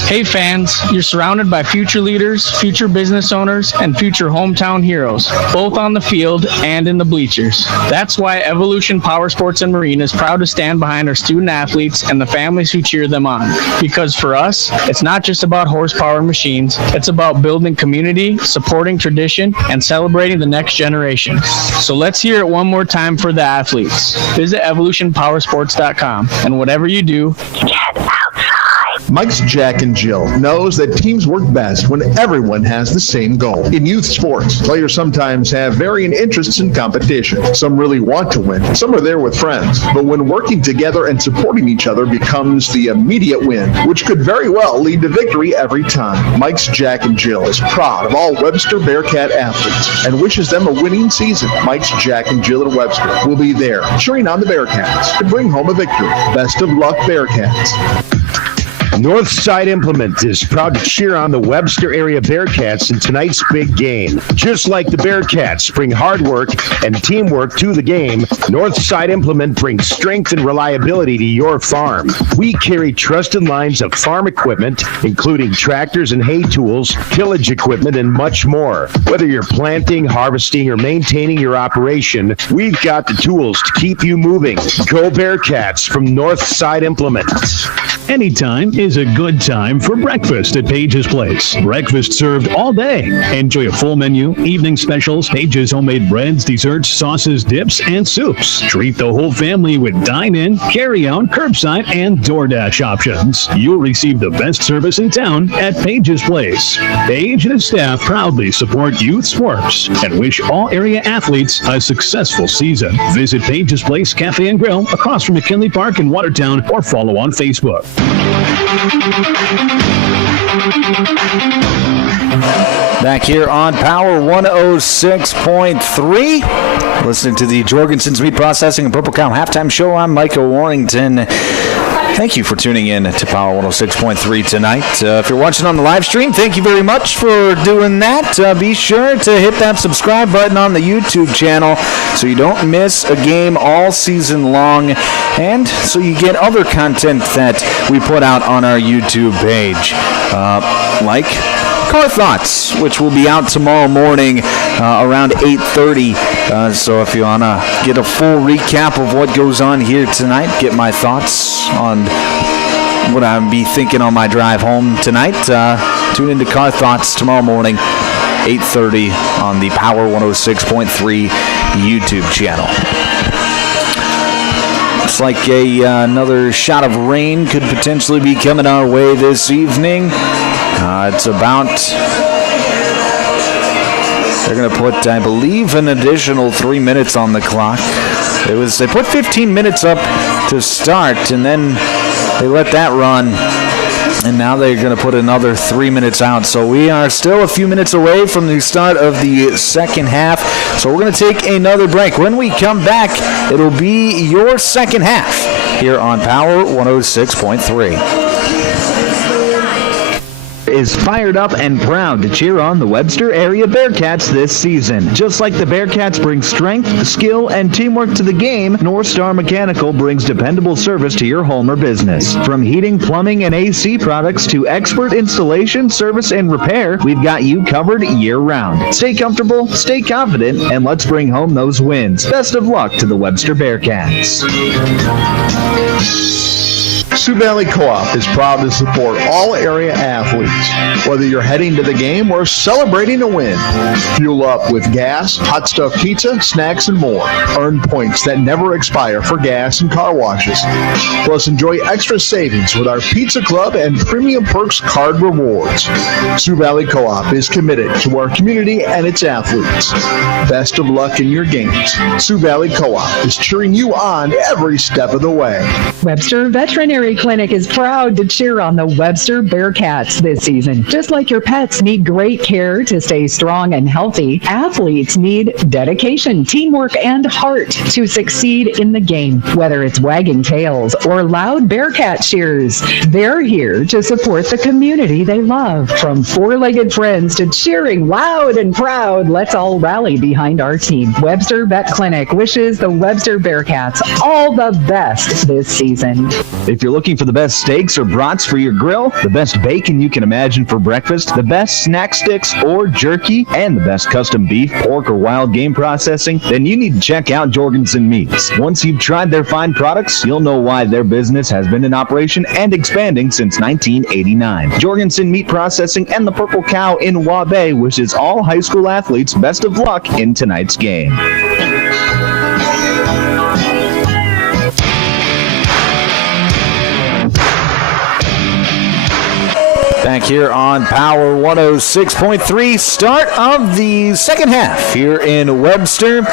Hey fans, you're surrounded by future leaders, future business owners, and future hometown heroes, both on the field and in the bleachers. That's why Evolution Power Sports and Marine is proud to stand behind our student athletes and the families who cheer them on. Because for us, it's not just about horsepower and machines, it's about building community, supporting tradition, and celebrating the next generation. So let's hear it one more time for the athletes. Visit evolutionpowersports.com, and whatever you do, get outside. Mike's Jack and Jill knows that teams work best when everyone has the same goal. In youth sports, players sometimes have varying interests in competition. Some really want to win. Some are there with friends. But when working together and supporting each other becomes the immediate win, which could very well lead to victory every time. Mike's Jack and Jill is proud of all Webster Bearcat athletes and wishes them a winning season. Mike's Jack and Jill at Webster will be there cheering on the Bearcats to bring home a victory. Best of luck, Bearcats. Northside Implement is proud to cheer on the Webster area Bearcats in tonight's big game. Just like the Bearcats bring hard work and teamwork to the game, Northside Implement brings strength and reliability to your farm. We carry trusted lines of farm equipment, including tractors and hay tools, tillage equipment, and much more. Whether you're planting, harvesting, or maintaining your operation, we've got the tools to keep you moving. Go Bearcats from Northside Implement. Anytime is a good time for breakfast at Page's Place. Breakfast served all day. Enjoy a full menu, evening specials, Page's homemade breads, desserts, sauces, dips, and soups. Treat the whole family with dine-in, carry-out, curbside, and DoorDash options. You'll receive the best service in town at Page's Place. Page and his staff proudly support youth sports and wish all area athletes a successful season. Visit Page's Place Cafe and Grill across from McKinley Park in Watertown or follow on Facebook. Back here on Power 106.3. Listening to the Jorgensen's Meat Processing and Purple Cow halftime show. I'm Micah Warrington. Thank you for tuning in to Power 106.3 tonight. If you're watching on the live stream, thank you very much for doing that. Be sure to hit that subscribe button on the YouTube channel so you don't miss a game all season long, and so you get other content that we put out on our YouTube page, like Car Thoughts, which will be out tomorrow morning around 8:30. So if you want to get a full recap of what goes on here tonight, get my thoughts on what I'll be thinking on my drive home tonight, tune into Car Thoughts tomorrow morning, 8:30 on the Power 106.3 YouTube channel. Looks like another shot of rain could potentially be coming our way this evening. It's about, they're going to put, I believe, an additional 3 minutes on the clock. They put 15 minutes up to start, and then they let that run, and now they're going to put another 3 minutes out. So we are still a few minutes away from the start of the second half. So we're going to take another break. When we come back, it'll be your second half here on Power 106.3. Is fired up and proud to cheer on the Webster area Bearcats this season. Just like the Bearcats bring strength, skill, and teamwork to the game, North Star Mechanical brings dependable service to your home or business. From heating, plumbing, and AC products to expert installation, service, and repair, we've got you covered year-round. Stay comfortable, stay confident, and let's bring home those wins. Best of luck to the Webster Bearcats. Sioux Valley Co-op is proud to support all area athletes. Whether you're heading to the game or celebrating a win, fuel up with gas, hot stuff pizza, snacks, and more. Earn points that never expire for gas and car washes. Plus, enjoy extra savings with our Pizza Club and Premium Perks card rewards. Sioux Valley Co-op is committed to our community and its athletes. Best of luck in your games. Sioux Valley Co-op is cheering you on every step of the way. Webster Veterinary Clinic is proud to cheer on the Webster Bearcats this season. Just like your pets need great care to stay strong and healthy, athletes need dedication, teamwork, and heart to succeed in the game. Whether it's wagging tails or loud Bearcat cheers, they're here to support the community they love. From four-legged friends to cheering loud and proud, let's all rally behind our team. Webster Vet Clinic wishes the Webster Bearcats all the best this season. If you're looking for the best steaks or brats for your grill, the best bacon you can imagine for breakfast, the best snack sticks or jerky, and the best custom beef, pork, or wild game processing, then you need to check out Jorgensen Meats. Once you've tried their fine products, you'll know why their business has been in operation and expanding since 1989. Jorgensen Meat Processing and the Purple Cow in Waubay wishes all high school athletes best of luck in tonight's game. Back here on Power 106.3, start of the second half here in Webster.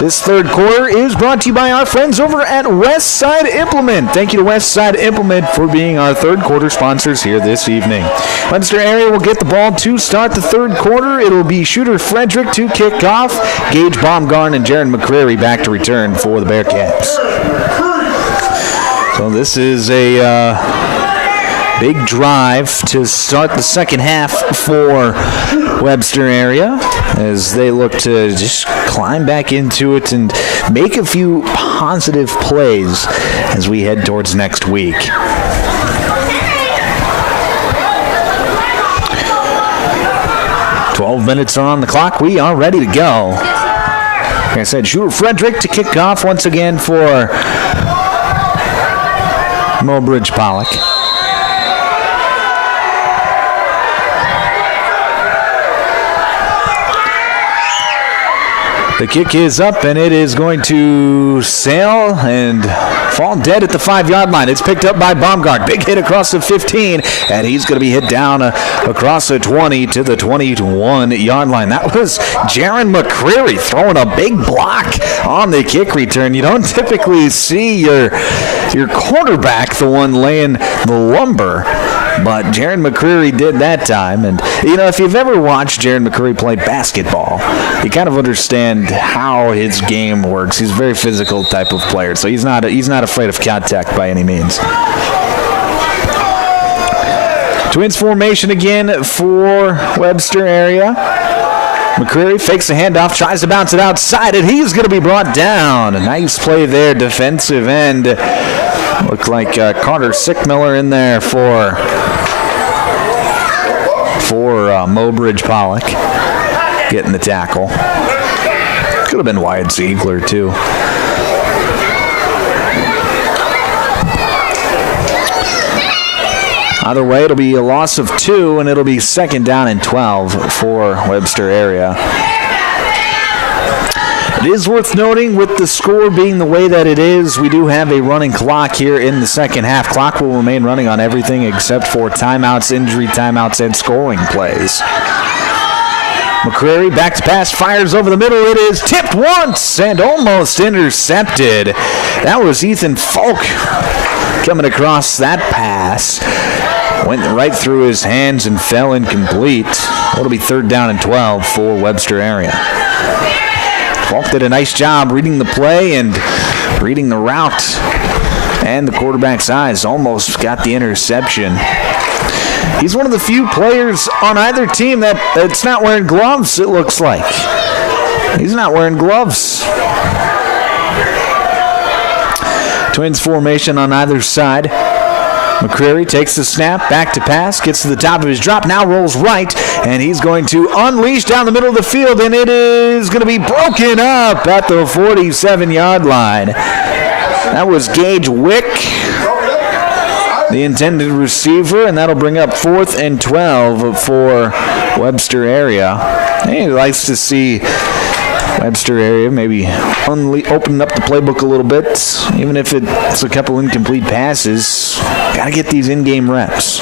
This third quarter is brought to you by our friends over at Westside Implement. Thank you to Westside Implement for being our third quarter sponsors here this evening. Webster area will get the ball to start the third quarter. It'll be Shooter Frederick to kick off. Gage Baumgarn and Jaron McCreary back to return for the Bearcats. So this is a Big drive to start the second half for Webster area as they look to just climb back into it and make a few positive plays as we head towards next week. "12 minutes are on the clock. We are ready to go." Like I said, Shooter Frederick to kick off once again for Mobridge-Pollock. The kick is up, and it is going to sail and fall dead at the 5-yard line. It's picked up by Baumgart. Big hit across the 15, and he's going to be hit down across the 20 to the 21-yard line. That was Jaron McCreary throwing a big block on the kick return. You don't typically see your quarterback, the one laying the lumber, but Jaron McCreary did that time. And, if you've ever watched Jaron McCreary play basketball, you kind of understand how his game works. He's a very physical type of player, so he's not afraid of contact by any means. Twins formation again for Webster area. McCreary fakes the handoff, tries to bounce it outside, and he's going to be brought down. A nice play there, defensive end. Looked like Carter Sickmiller in there for Mobridge-Pollock getting the tackle. Could have been Wyatt Ziegler, too. Either way, it'll be a loss of 2, and it'll be 2nd down and 12 for Webster area. It is worth noting, with the score being the way that it is, we do have a running clock here in the second half. Clock will remain running on everything except for timeouts, injury timeouts, and scoring plays. McCreary back to pass, fires over the middle. It is tipped once and almost intercepted. That was Ethan Falk coming across that pass. Went right through his hands and fell incomplete. It'll be 3rd down and 12 for Webster area. Falk did a nice job reading the play and reading the route. And the quarterback's eyes almost got the interception. He's one of the few players on either team that's not wearing gloves, it looks like. He's not wearing gloves. Twins formation on either side. McCreary takes the snap, back to pass, gets to the top of his drop, now rolls right, and he's going to unleash down the middle of the field, and it is going to be broken up at the 47-yard line. That was Gage Wick, the intended receiver, and that'll bring up 4th and 12 for Webster area. He likes to see Webster area maybe opening up the playbook a little bit, even if it's a couple incomplete passes. Got to get these in-game reps.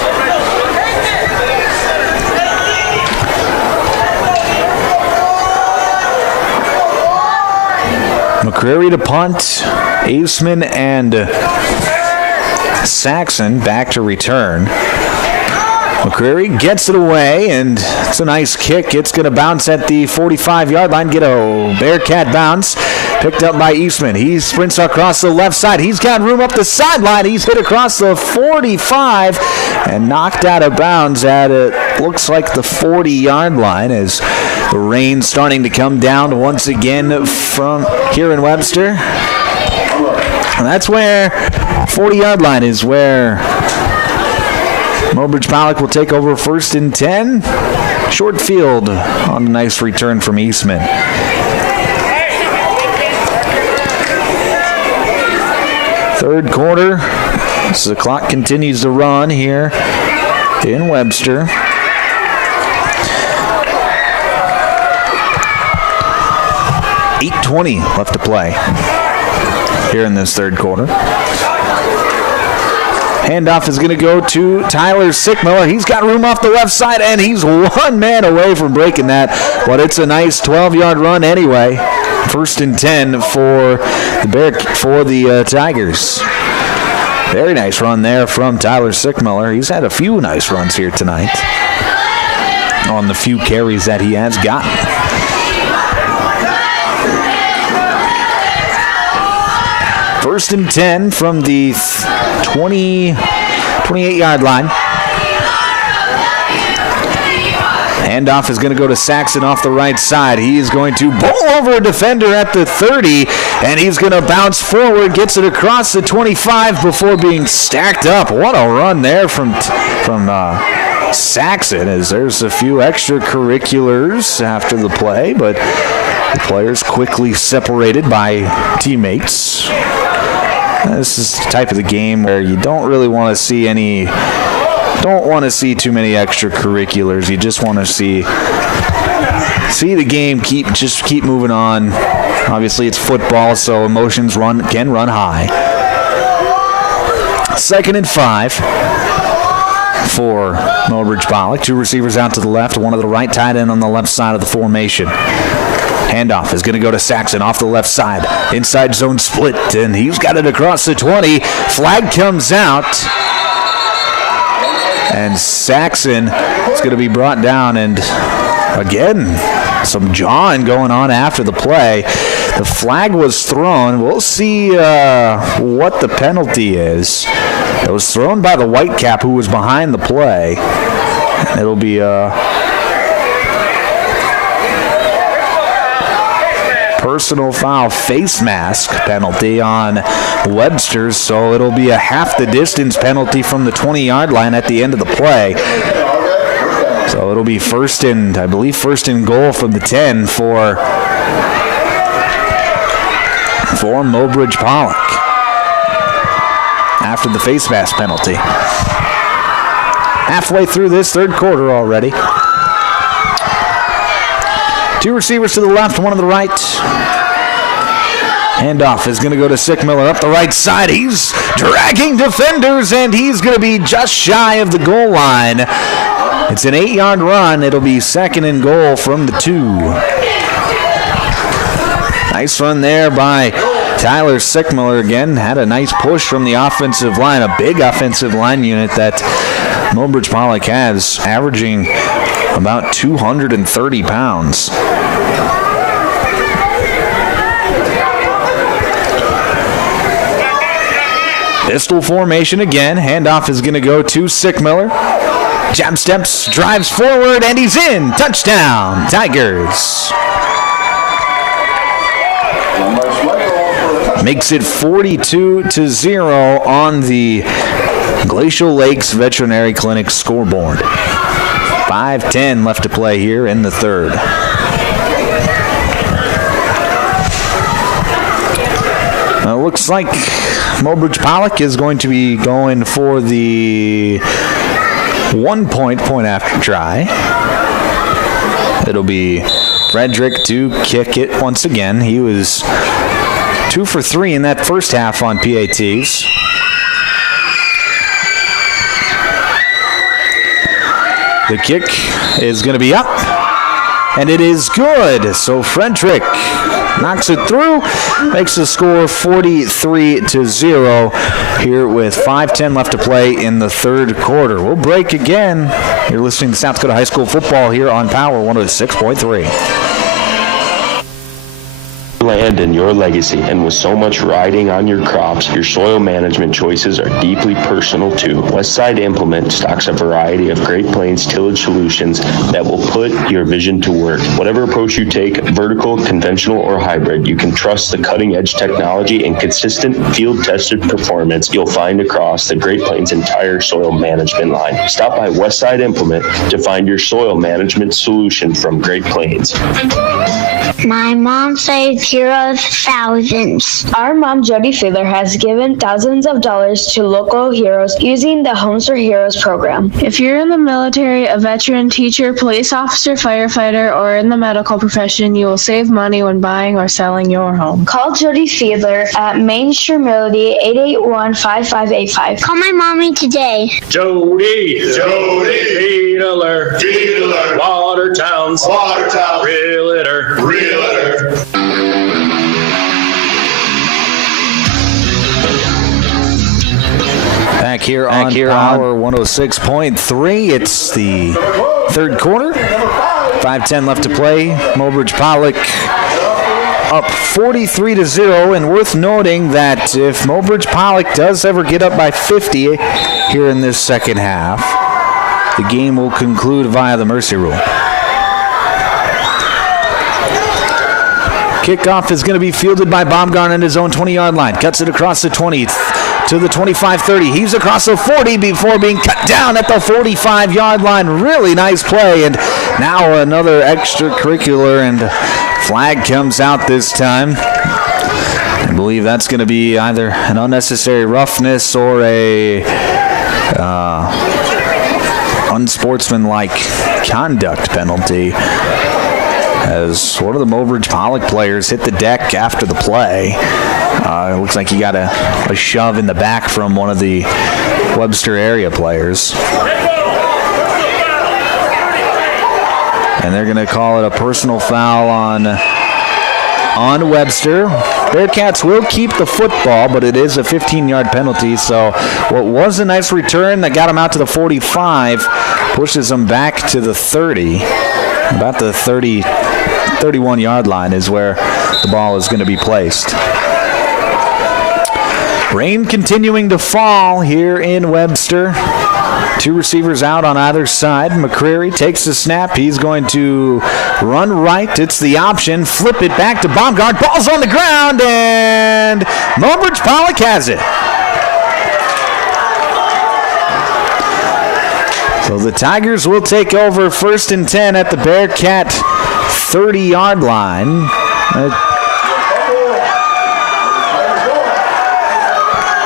McCreary to punt. Aveseman and Saxon back to return. McCreary gets it away, and it's a nice kick. It's going to bounce at the 45-yard line, get a Bearcat bounce. Picked up by Eastman. He sprints across the left side. He's got room up the sideline. He's hit across the 45 and knocked out of bounds at it looks like the 40-yard line as the rain's starting to come down once again from here in Webster. And that's where 40-yard line is where Mobridge-Pollock will take over 1st and 10. Short field on a nice return from Eastman. Third quarter, as the clock continues to run here in Webster. .8:20 left to play here in this third quarter. Handoff is going to go to Tyler Sickmiller. He's got room off the left side, and he's one man away from breaking that. But it's a nice 12-yard run anyway. 1st and 10 for the Tigers. Very nice run there from Tyler Sickmiller. He's had a few nice runs here tonight on the few carries that he has gotten. First and 10 from the 28-yard line. Handoff is going to go to Saxon off the right side. He's going to bowl over a defender at the 30, and he's going to bounce forward, gets it across the 25 before being stacked up. What a run there from Saxon, as there's a few extracurriculars after the play, but the players quickly separated by teammates. This is the type of the game where you don't really want to see too many extracurriculars. You just want to see the game keep moving on. Obviously, it's football, so emotions can run high. 2nd and 5 for Mobridge-Pollock. 2 receivers out to the left, 1 to the right, tight end on the left side of the formation. Handoff is going to go to Saxon off the left side. Inside zone split, and he's got it across the 20. Flag comes out, and Saxon is going to be brought down, and again, some jawing going on after the play. The flag was thrown. We'll see what the penalty is. It was thrown by the Whitecap who was behind the play. It'll be personal foul face mask penalty on Webster, so it'll be a half the distance penalty from the 20-yard line at the end of the play. So it'll be first and goal from the 10 for Mobridge-Pollock after the face mask penalty. Halfway through this third quarter already. 2 receivers to the left, 1 to the right. Handoff is going to go to Sickmiller up the right side. He's dragging defenders, and he's going to be just shy of the goal line. It's an 8-yard run. It'll be 2nd and goal from the 2. Nice run there by Tyler Sickmiller again. Had a nice push from the offensive line, a big offensive line unit that Mobridge-Pollock has, averaging about 230 pounds. Pistol formation again. Handoff is going to go to Sickmiller. Jab steps, drives forward, and he's in. Touchdown, Tigers. Makes it 42-0 on the Glacial Lakes Veterinary Clinic scoreboard. 5:10 left to play here in the third. It looks like Mobridge-Pollock is going to be going for the 1 point after try. It'll be Frederick to kick it once again. He was 2 for 3 in that first half on PATs. The kick is going to be up, and it is good. So Frederick knocks it through, makes the score 43-0 here with 5:10 left to play in the third quarter. We'll break again. You're listening to South Dakota High School football here on Power 106.3. Land and your legacy, and with so much riding on your crops, your soil management choices are deeply personal too. Westside Implement stocks a variety of Great Plains tillage solutions that will put your vision to work. Whatever approach you take, vertical, conventional, or hybrid, you can trust the cutting-edge technology and consistent field-tested performance you'll find across the Great Plains entire soil management line. Stop by Westside Implement to find your soil management solution from Great Plains. My mom saved heroes thousands. Our mom, Jody Fiedler, has given thousands of dollars to local heroes using the Homes for Heroes program. If you're in the military, a veteran, teacher, police officer, firefighter, or in the medical profession, you will save money when buying or selling your home. Call Jody Fiedler at Main Street Melody 881-5585. Call my mommy today. Jody, Fiedler, Watertown's, Realtor. Back here on Power 106.3. It's the third quarter. 5:10 left to play. Mobridge-Pollock up 43-0, and worth noting that if Mobridge-Pollock does ever get up by 50 here in this second half, the game will conclude via the mercy rule. Kickoff is going to be fielded by Baumgarten at his own 20-yard line. Cuts it across the 20 to the 25-30. Heaves across the 40 before being cut down at the 45-yard line. Really nice play. And now another extracurricular, and flag comes out this time. I believe that's going to be either an unnecessary roughness or a unsportsmanlike conduct penalty, as one of the Mobridge-Pollock players hit the deck after the play. It looks like he got a shove in the back from one of the Webster area players. And they're going to call it a personal foul on Webster. Bearcats will keep the football, but it is a 15-yard penalty. So what was a nice return that got him out to the 45 pushes him back to the 30. About the 31-yard line is where the ball is going to be placed. Rain continuing to fall here in Webster. Two receivers out on either side. McCreary takes the snap. He's going to run right. It's the option. Flip it back to Baumgart. Ball's on the ground, and Mobridge-Pollock has it. So the Tigers will take over 1st and 10 at the Bearcat 30-yard line.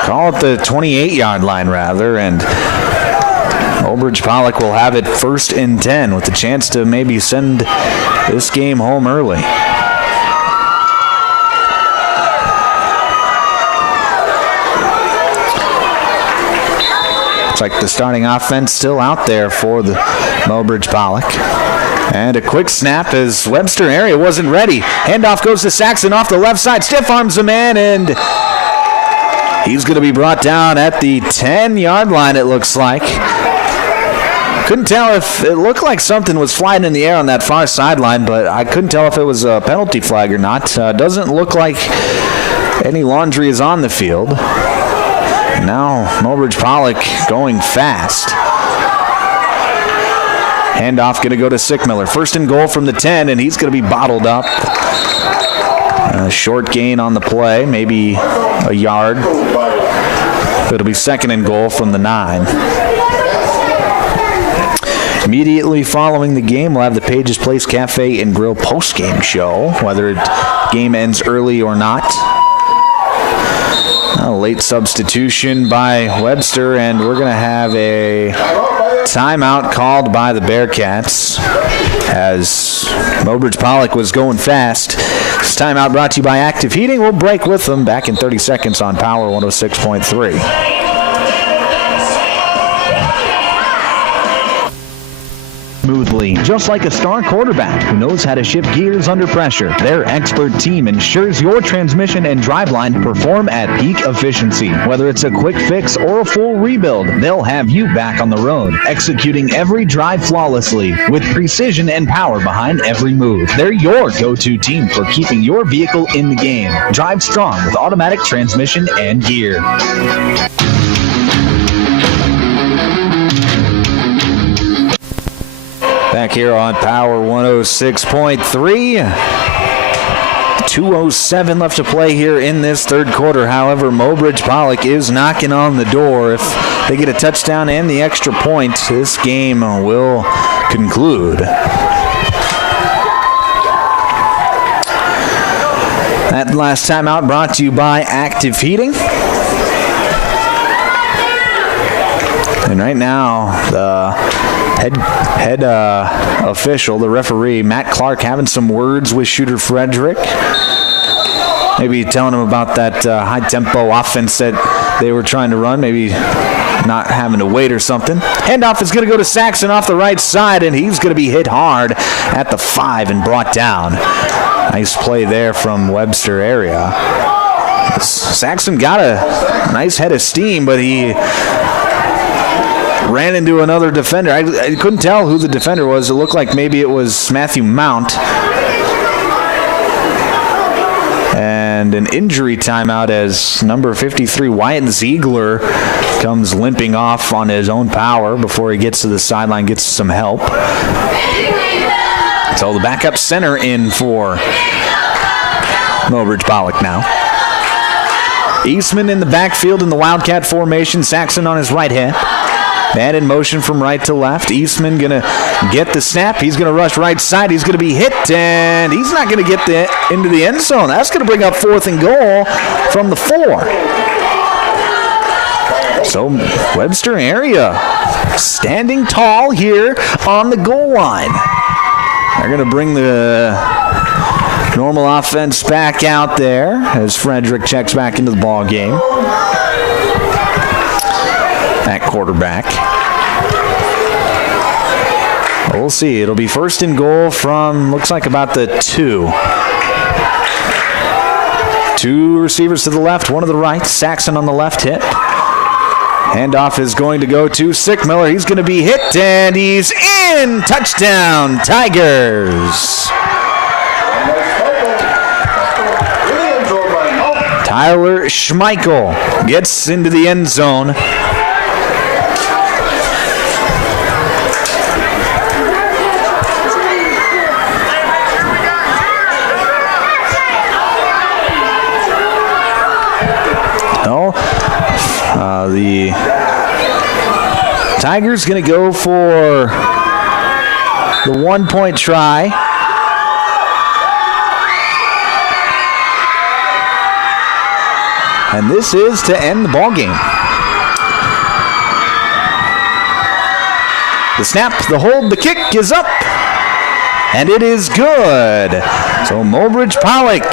Call it the 28-yard line, rather, and Mobridge-Pollock will have it 1st and 10 with the chance to maybe send this game home early. Looks like the starting offense still out there for the Mobridge-Pollock. And a quick snap as Webster area wasn't ready. Handoff goes to Saxon off the left side. Stiff arms the man, and he's going to be brought down at the 10-yard line, it looks like. Couldn't tell if it looked like something was flying in the air on that far sideline, but I couldn't tell if it was a penalty flag or not. Doesn't look like any laundry is on the field. Now Mobridge-Pollock going fast. Handoff going to go to Sickmiller. 1st and goal from the 10, and he's going to be bottled up. Short gain on the play, maybe a yard. It'll be 2nd and goal from the 9. Immediately following the game, we'll have the Pages Place Cafe and Grill post-game show, whether the game ends early or not. A late substitution by Webster, and we're going to have a timeout called by the Bearcats as Mobridge-Pollock was going fast. This timeout brought to you by Active Heating. We'll break with them back in 30 seconds on Power 106.3. Smoothly, just like a star quarterback who knows how to shift gears under pressure. Their expert team ensures your transmission and driveline perform at peak efficiency. Whether it's a quick fix or a full rebuild, they'll have you back on the road, executing every drive flawlessly with precision and power behind every move. They're your go-to team for keeping your vehicle in the game. Drive strong with automatic transmission and gear. Back here on Power 106.3. 2:07 left to play here in this third quarter. However, Mobridge-Pollock is knocking on the door. If they get a touchdown and the extra point, this game will conclude. That last timeout brought to you by Active Heating. And right now, the head official, the referee, Matt Clark, having some words with Shooter Frederick. Maybe telling him about that high-tempo offense that they were trying to run. Maybe not having to wait or something. Handoff is going to go to Saxon off the right side, and he's going to be hit hard at the 5 and brought down. Nice play there from Webster area. Saxon got a nice head of steam, but he ran into another defender. I couldn't tell who the defender was. It looked like maybe it was Matthew Mount. And an injury timeout as number 53, Wyatt Ziegler, comes limping off on his own power before he gets to the sideline, gets some help. So the backup center in for Mobridge-Pollock now. Eastman in the backfield in the Wildcat formation. Saxon on his right hand. Man in motion from right to left. Eastman going to get the snap. He's going to rush right side. He's going to be hit, and he's not going to get into the end zone. That's going to bring up 4th and goal from the 4. So Webster area standing tall here on the goal line. They're going to bring the normal offense back out there as Frederick checks back into the ball game. At quarterback. We'll see. It'll be 1st and goal from, looks like about the 2. 2 receivers to the left, 1 to the right. Saxon on the left hit. Handoff is going to go to Sickmiller. He's going to be hit, and he's in. Touchdown, Tigers. Tyler Schmeichel gets into the end zone. The Tigers going to go for the 1-point try. And this is to end the ball game. The snap, the hold, the kick is up. And it is good. So Mobridge-Pollock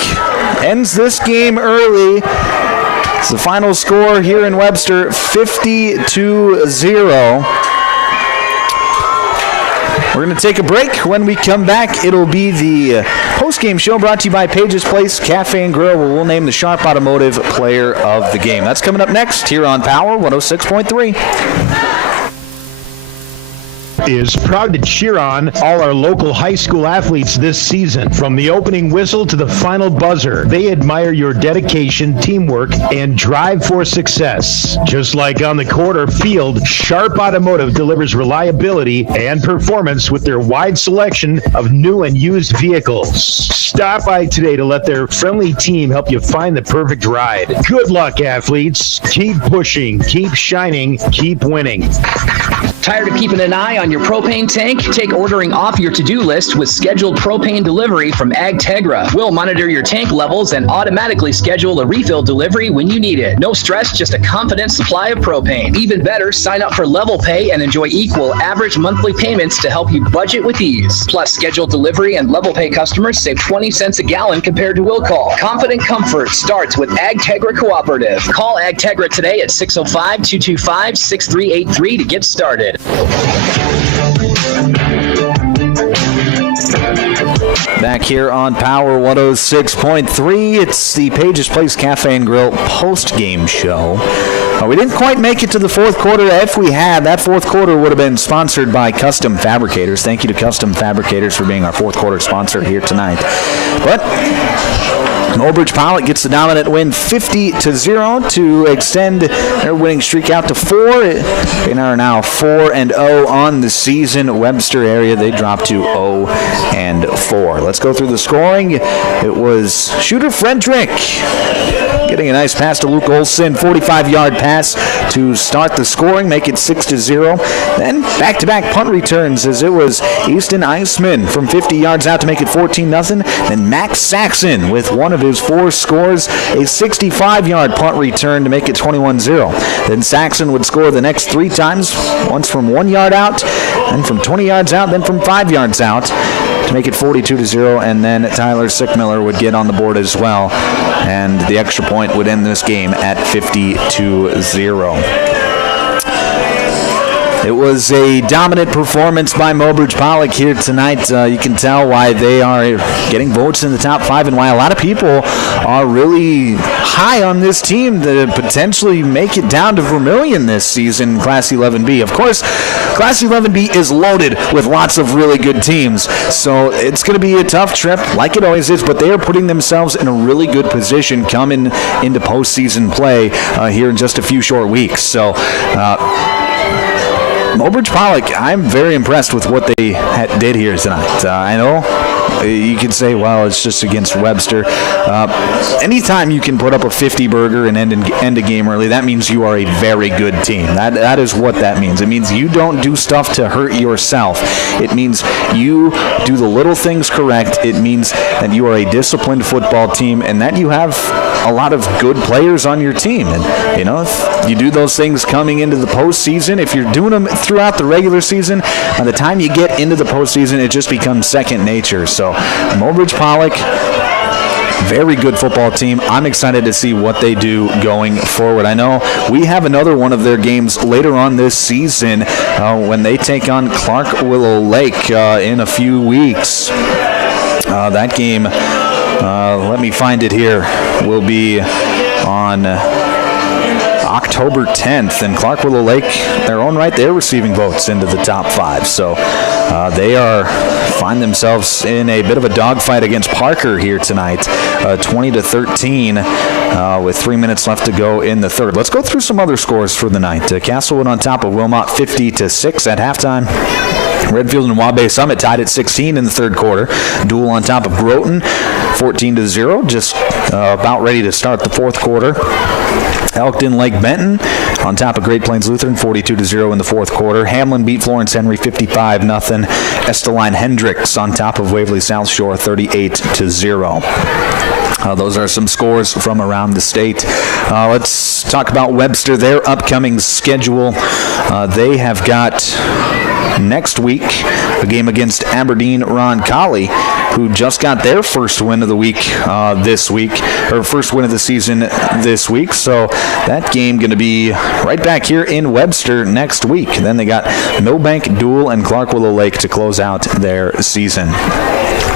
ends this game early. It's the final score here in Webster, 50-0. We're going to take a break. When we come back, it'll be the post-game show brought to you by Page's Place Cafe and Grill, where we'll name the Sharp Automotive Player of the Game. That's coming up next here on Power 106.3. Is proud to cheer on all our local high school athletes this season. From the opening whistle to the final buzzer, they admire your dedication, teamwork, and drive for success. Just like on the court or field, Sharp Automotive delivers reliability and performance with their wide selection of new and used vehicles. Stop by today to let their friendly team help you find the perfect ride. Good luck, athletes. Keep pushing, keep shining, keep winning. Tired of keeping an eye on your propane tank? Take ordering off your to-do list with scheduled propane delivery from AgTegra. We'll monitor your tank levels and automatically schedule a refill delivery when you need it. No stress, just a confident supply of propane. Even better, sign up for Level Pay and enjoy equal average monthly payments to help you budget with ease. Plus, scheduled delivery and Level Pay customers save 20 cents a gallon compared to will call. Confident comfort starts with AgTegra Cooperative. Call AgTegra today at 605-225-6383 to get started. Back here on Power 106.3, it's the Page's Place Cafe and Grill post-game show. We didn't quite make it to the fourth quarter. If we had, that fourth quarter would have been sponsored by Custom Fabricators. Thank you to Custom Fabricators for being our fourth quarter sponsor here tonight. But Mobridge-Pollock gets the dominant win 50-0 to extend their winning streak out to 4. They are now 4-0 on the season. Webster area, they dropped to 0-4. Let's go through the scoring. It was shooter Frederick getting a nice pass to Luke Olson, 45-yard pass to start the scoring, make it 6-0. Then back-to-back punt returns as it was Easton Eisman from 50 yards out to make it 14-0. Then Max Saxon with one of his 4 scores, a 65-yard punt return to make it 21-0. Then Saxon would score the next 3 times, once from 1 yard out, then from 20 yards out, then from 5 yards out to make it 42-0, and then Tyler Sickmiller would get on the board as well, and the extra point would end this game at 50-0. It was a dominant performance by Mobridge-Pollock here tonight. You can tell why they are getting votes in the top 5 and why a lot of people are really high on this team to potentially make it down to Vermilion this season, Class 11B. Of course, Class 11B is loaded with lots of really good teams, so it's going to be a tough trip, like it always is, but they are putting themselves in a really good position coming into postseason play here in just a few short weeks. So, Mobridge-Pollock, I'm very impressed with what they did here tonight. I know you could say, well, it's just against Webster. Anytime you can put up a 50-burger and end a game early, that means you are a very good team. That is what that means. It means you don't do stuff to hurt yourself. It means you do the little things correct. It means that you are a disciplined football team and that you have a lot of good players on your team. And, if you do those things coming into the postseason, if you're doing them throughout the regular season, by the time you get into the postseason, it just becomes second nature. So, Mobridge-Pollock, very good football team. I'm excited to see what they do going forward. I know we have another one of their games later on this season when they take on Clark Willow Lake in a few weeks. That game, let me find it here, will be on October 10th, and Clark Willow Lake, their own right, they're receiving votes into the top 5. So they find themselves in a bit of a dogfight against Parker here tonight, 20-13, with 3 minutes left to go in the third. Let's go through some other scores for the night. Castlewood on top of Wilmot, 50-6 at halftime. Redfield and Wabash Summit tied at 16 in the third quarter. Dual on top of Groton, 14-0, just about ready to start the fourth quarter. Elkton Lake Benton on top of Great Plains Lutheran, 42-0 in the fourth quarter. Hamlin beat Florence Henry 55-0. Esteline Hendricks on top of Waverly South Shore, 38-0. Those are some scores from around the state. Let's talk about Webster, their upcoming schedule. They have got next week a game against Aberdeen Roncalli, who just got their first win of the week this week, or first win of the season this week. So that game going to be right back here in Webster next week. Then they got Millbank, Dual, and Clark Willow Lake to close out their season.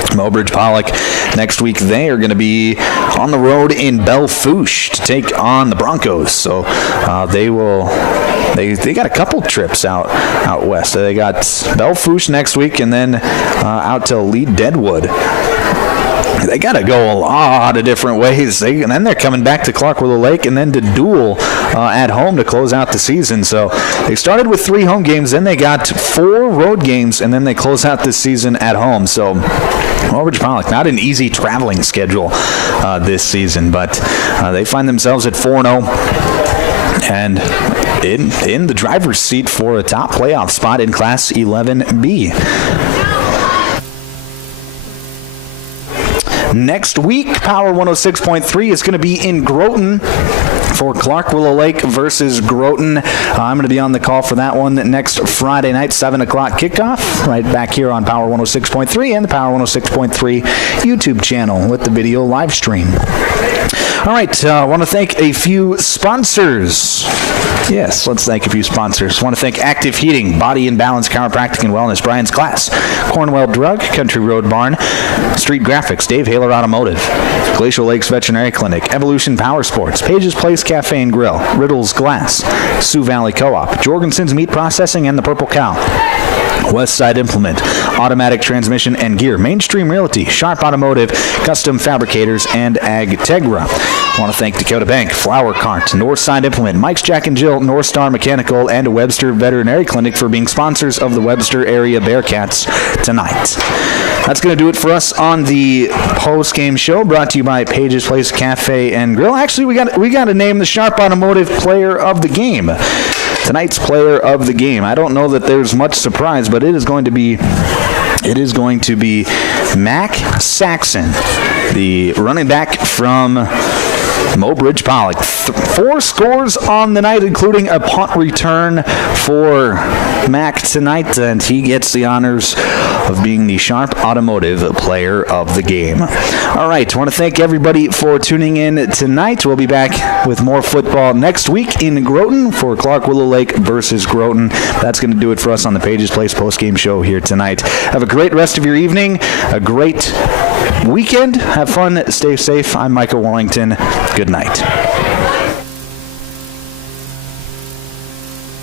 Mobridge-Pollock next week, they are going to be on the road in Belle-Fourche to take on the Broncos. So they got a couple trips out west. They got Belle-Fourche next week and then out to Lead Deadwood. They got to go a lot of different ways. And then they're coming back to Clark Willow Lake and then to Dual at home to close out the season. So they started with 3 home games, then they got 4 road games, and then they close out this season at home. So Mobridge-Pollock, not an easy traveling schedule this season, but they find themselves at 4-0 and in the driver's seat for a top playoff spot in Class 11B. Next week, Power 106.3 is going to be in Groton for Clark Willow Lake versus Groton. I'm going to be on the call for that one next Friday night, 7 o'clock kickoff, right back here on Power 106.3 and the Power 106.3 YouTube channel with the video live stream. All right, I want to thank a few sponsors. Yes, let's thank a few sponsors. I want to thank Active Heating, Body and Balance Chiropractic and Wellness, Brian's Class, Cornwell Drug, Country Road Barn, Street Graphics, Dave Haler Automotive, Glacial Lakes Veterinary Clinic, Evolution Power Sports, Page's Place Cafe and Grill, Riddle's Glass, Sioux Valley Co-op, Jorgensen's Meat Processing, and the Purple Cow. Westside Implement, Automatic Transmission and Gear, Mainstream Realty, Sharp Automotive, Custom Fabricators, and Ag Tegra. I want to thank Dakota Bank, Flower Cart, Northside Implement, Mike's Jack and Jill, North Star Mechanical, and Webster Veterinary Clinic for being sponsors of the Webster area Bearcats tonight. That's going to do it for us on the post-game show, brought to you by Page's Place Cafe and Grill. Actually, we got to name the Sharp Automotive Player of the Game. Tonight's Player of the Game. I don't know that there's much surprise, but it is going to be Mac Saxon, the running back from Mobridge-Pollock. 4 scores on the night, including a punt return for Mac tonight, and he gets the honors of being the Sharp Automotive Player of the Game. All right, I want to thank everybody for tuning in tonight. We'll be back with more football next week in Groton for Clark Willow Lake versus Groton. That's going to do it for us on the Page's Place postgame show here tonight. Have a great rest of your evening, a great weekend. Have fun, stay safe. I'm Michael Wallington. Good night.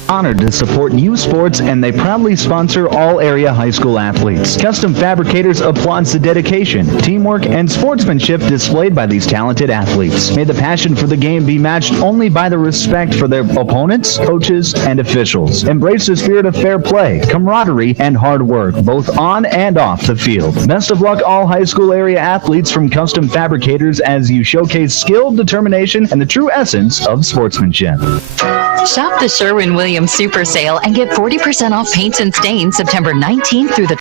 Honored to support youth sports, and they proudly sponsor all area high school athletes. Custom Fabricators applauds the dedication, teamwork, and sportsmanship displayed by these talented athletes. May the passion for the game be matched only by the respect for their opponents, coaches, and officials. Embrace the spirit of fair play, camaraderie, and hard work, both on and off the field. Best of luck, all high school area athletes from Custom Fabricators, as you showcase skill, determination, and the true essence of sportsmanship. Shop the Sherwin-Williams Super Sale and get 40% off paints and stains September 19th through the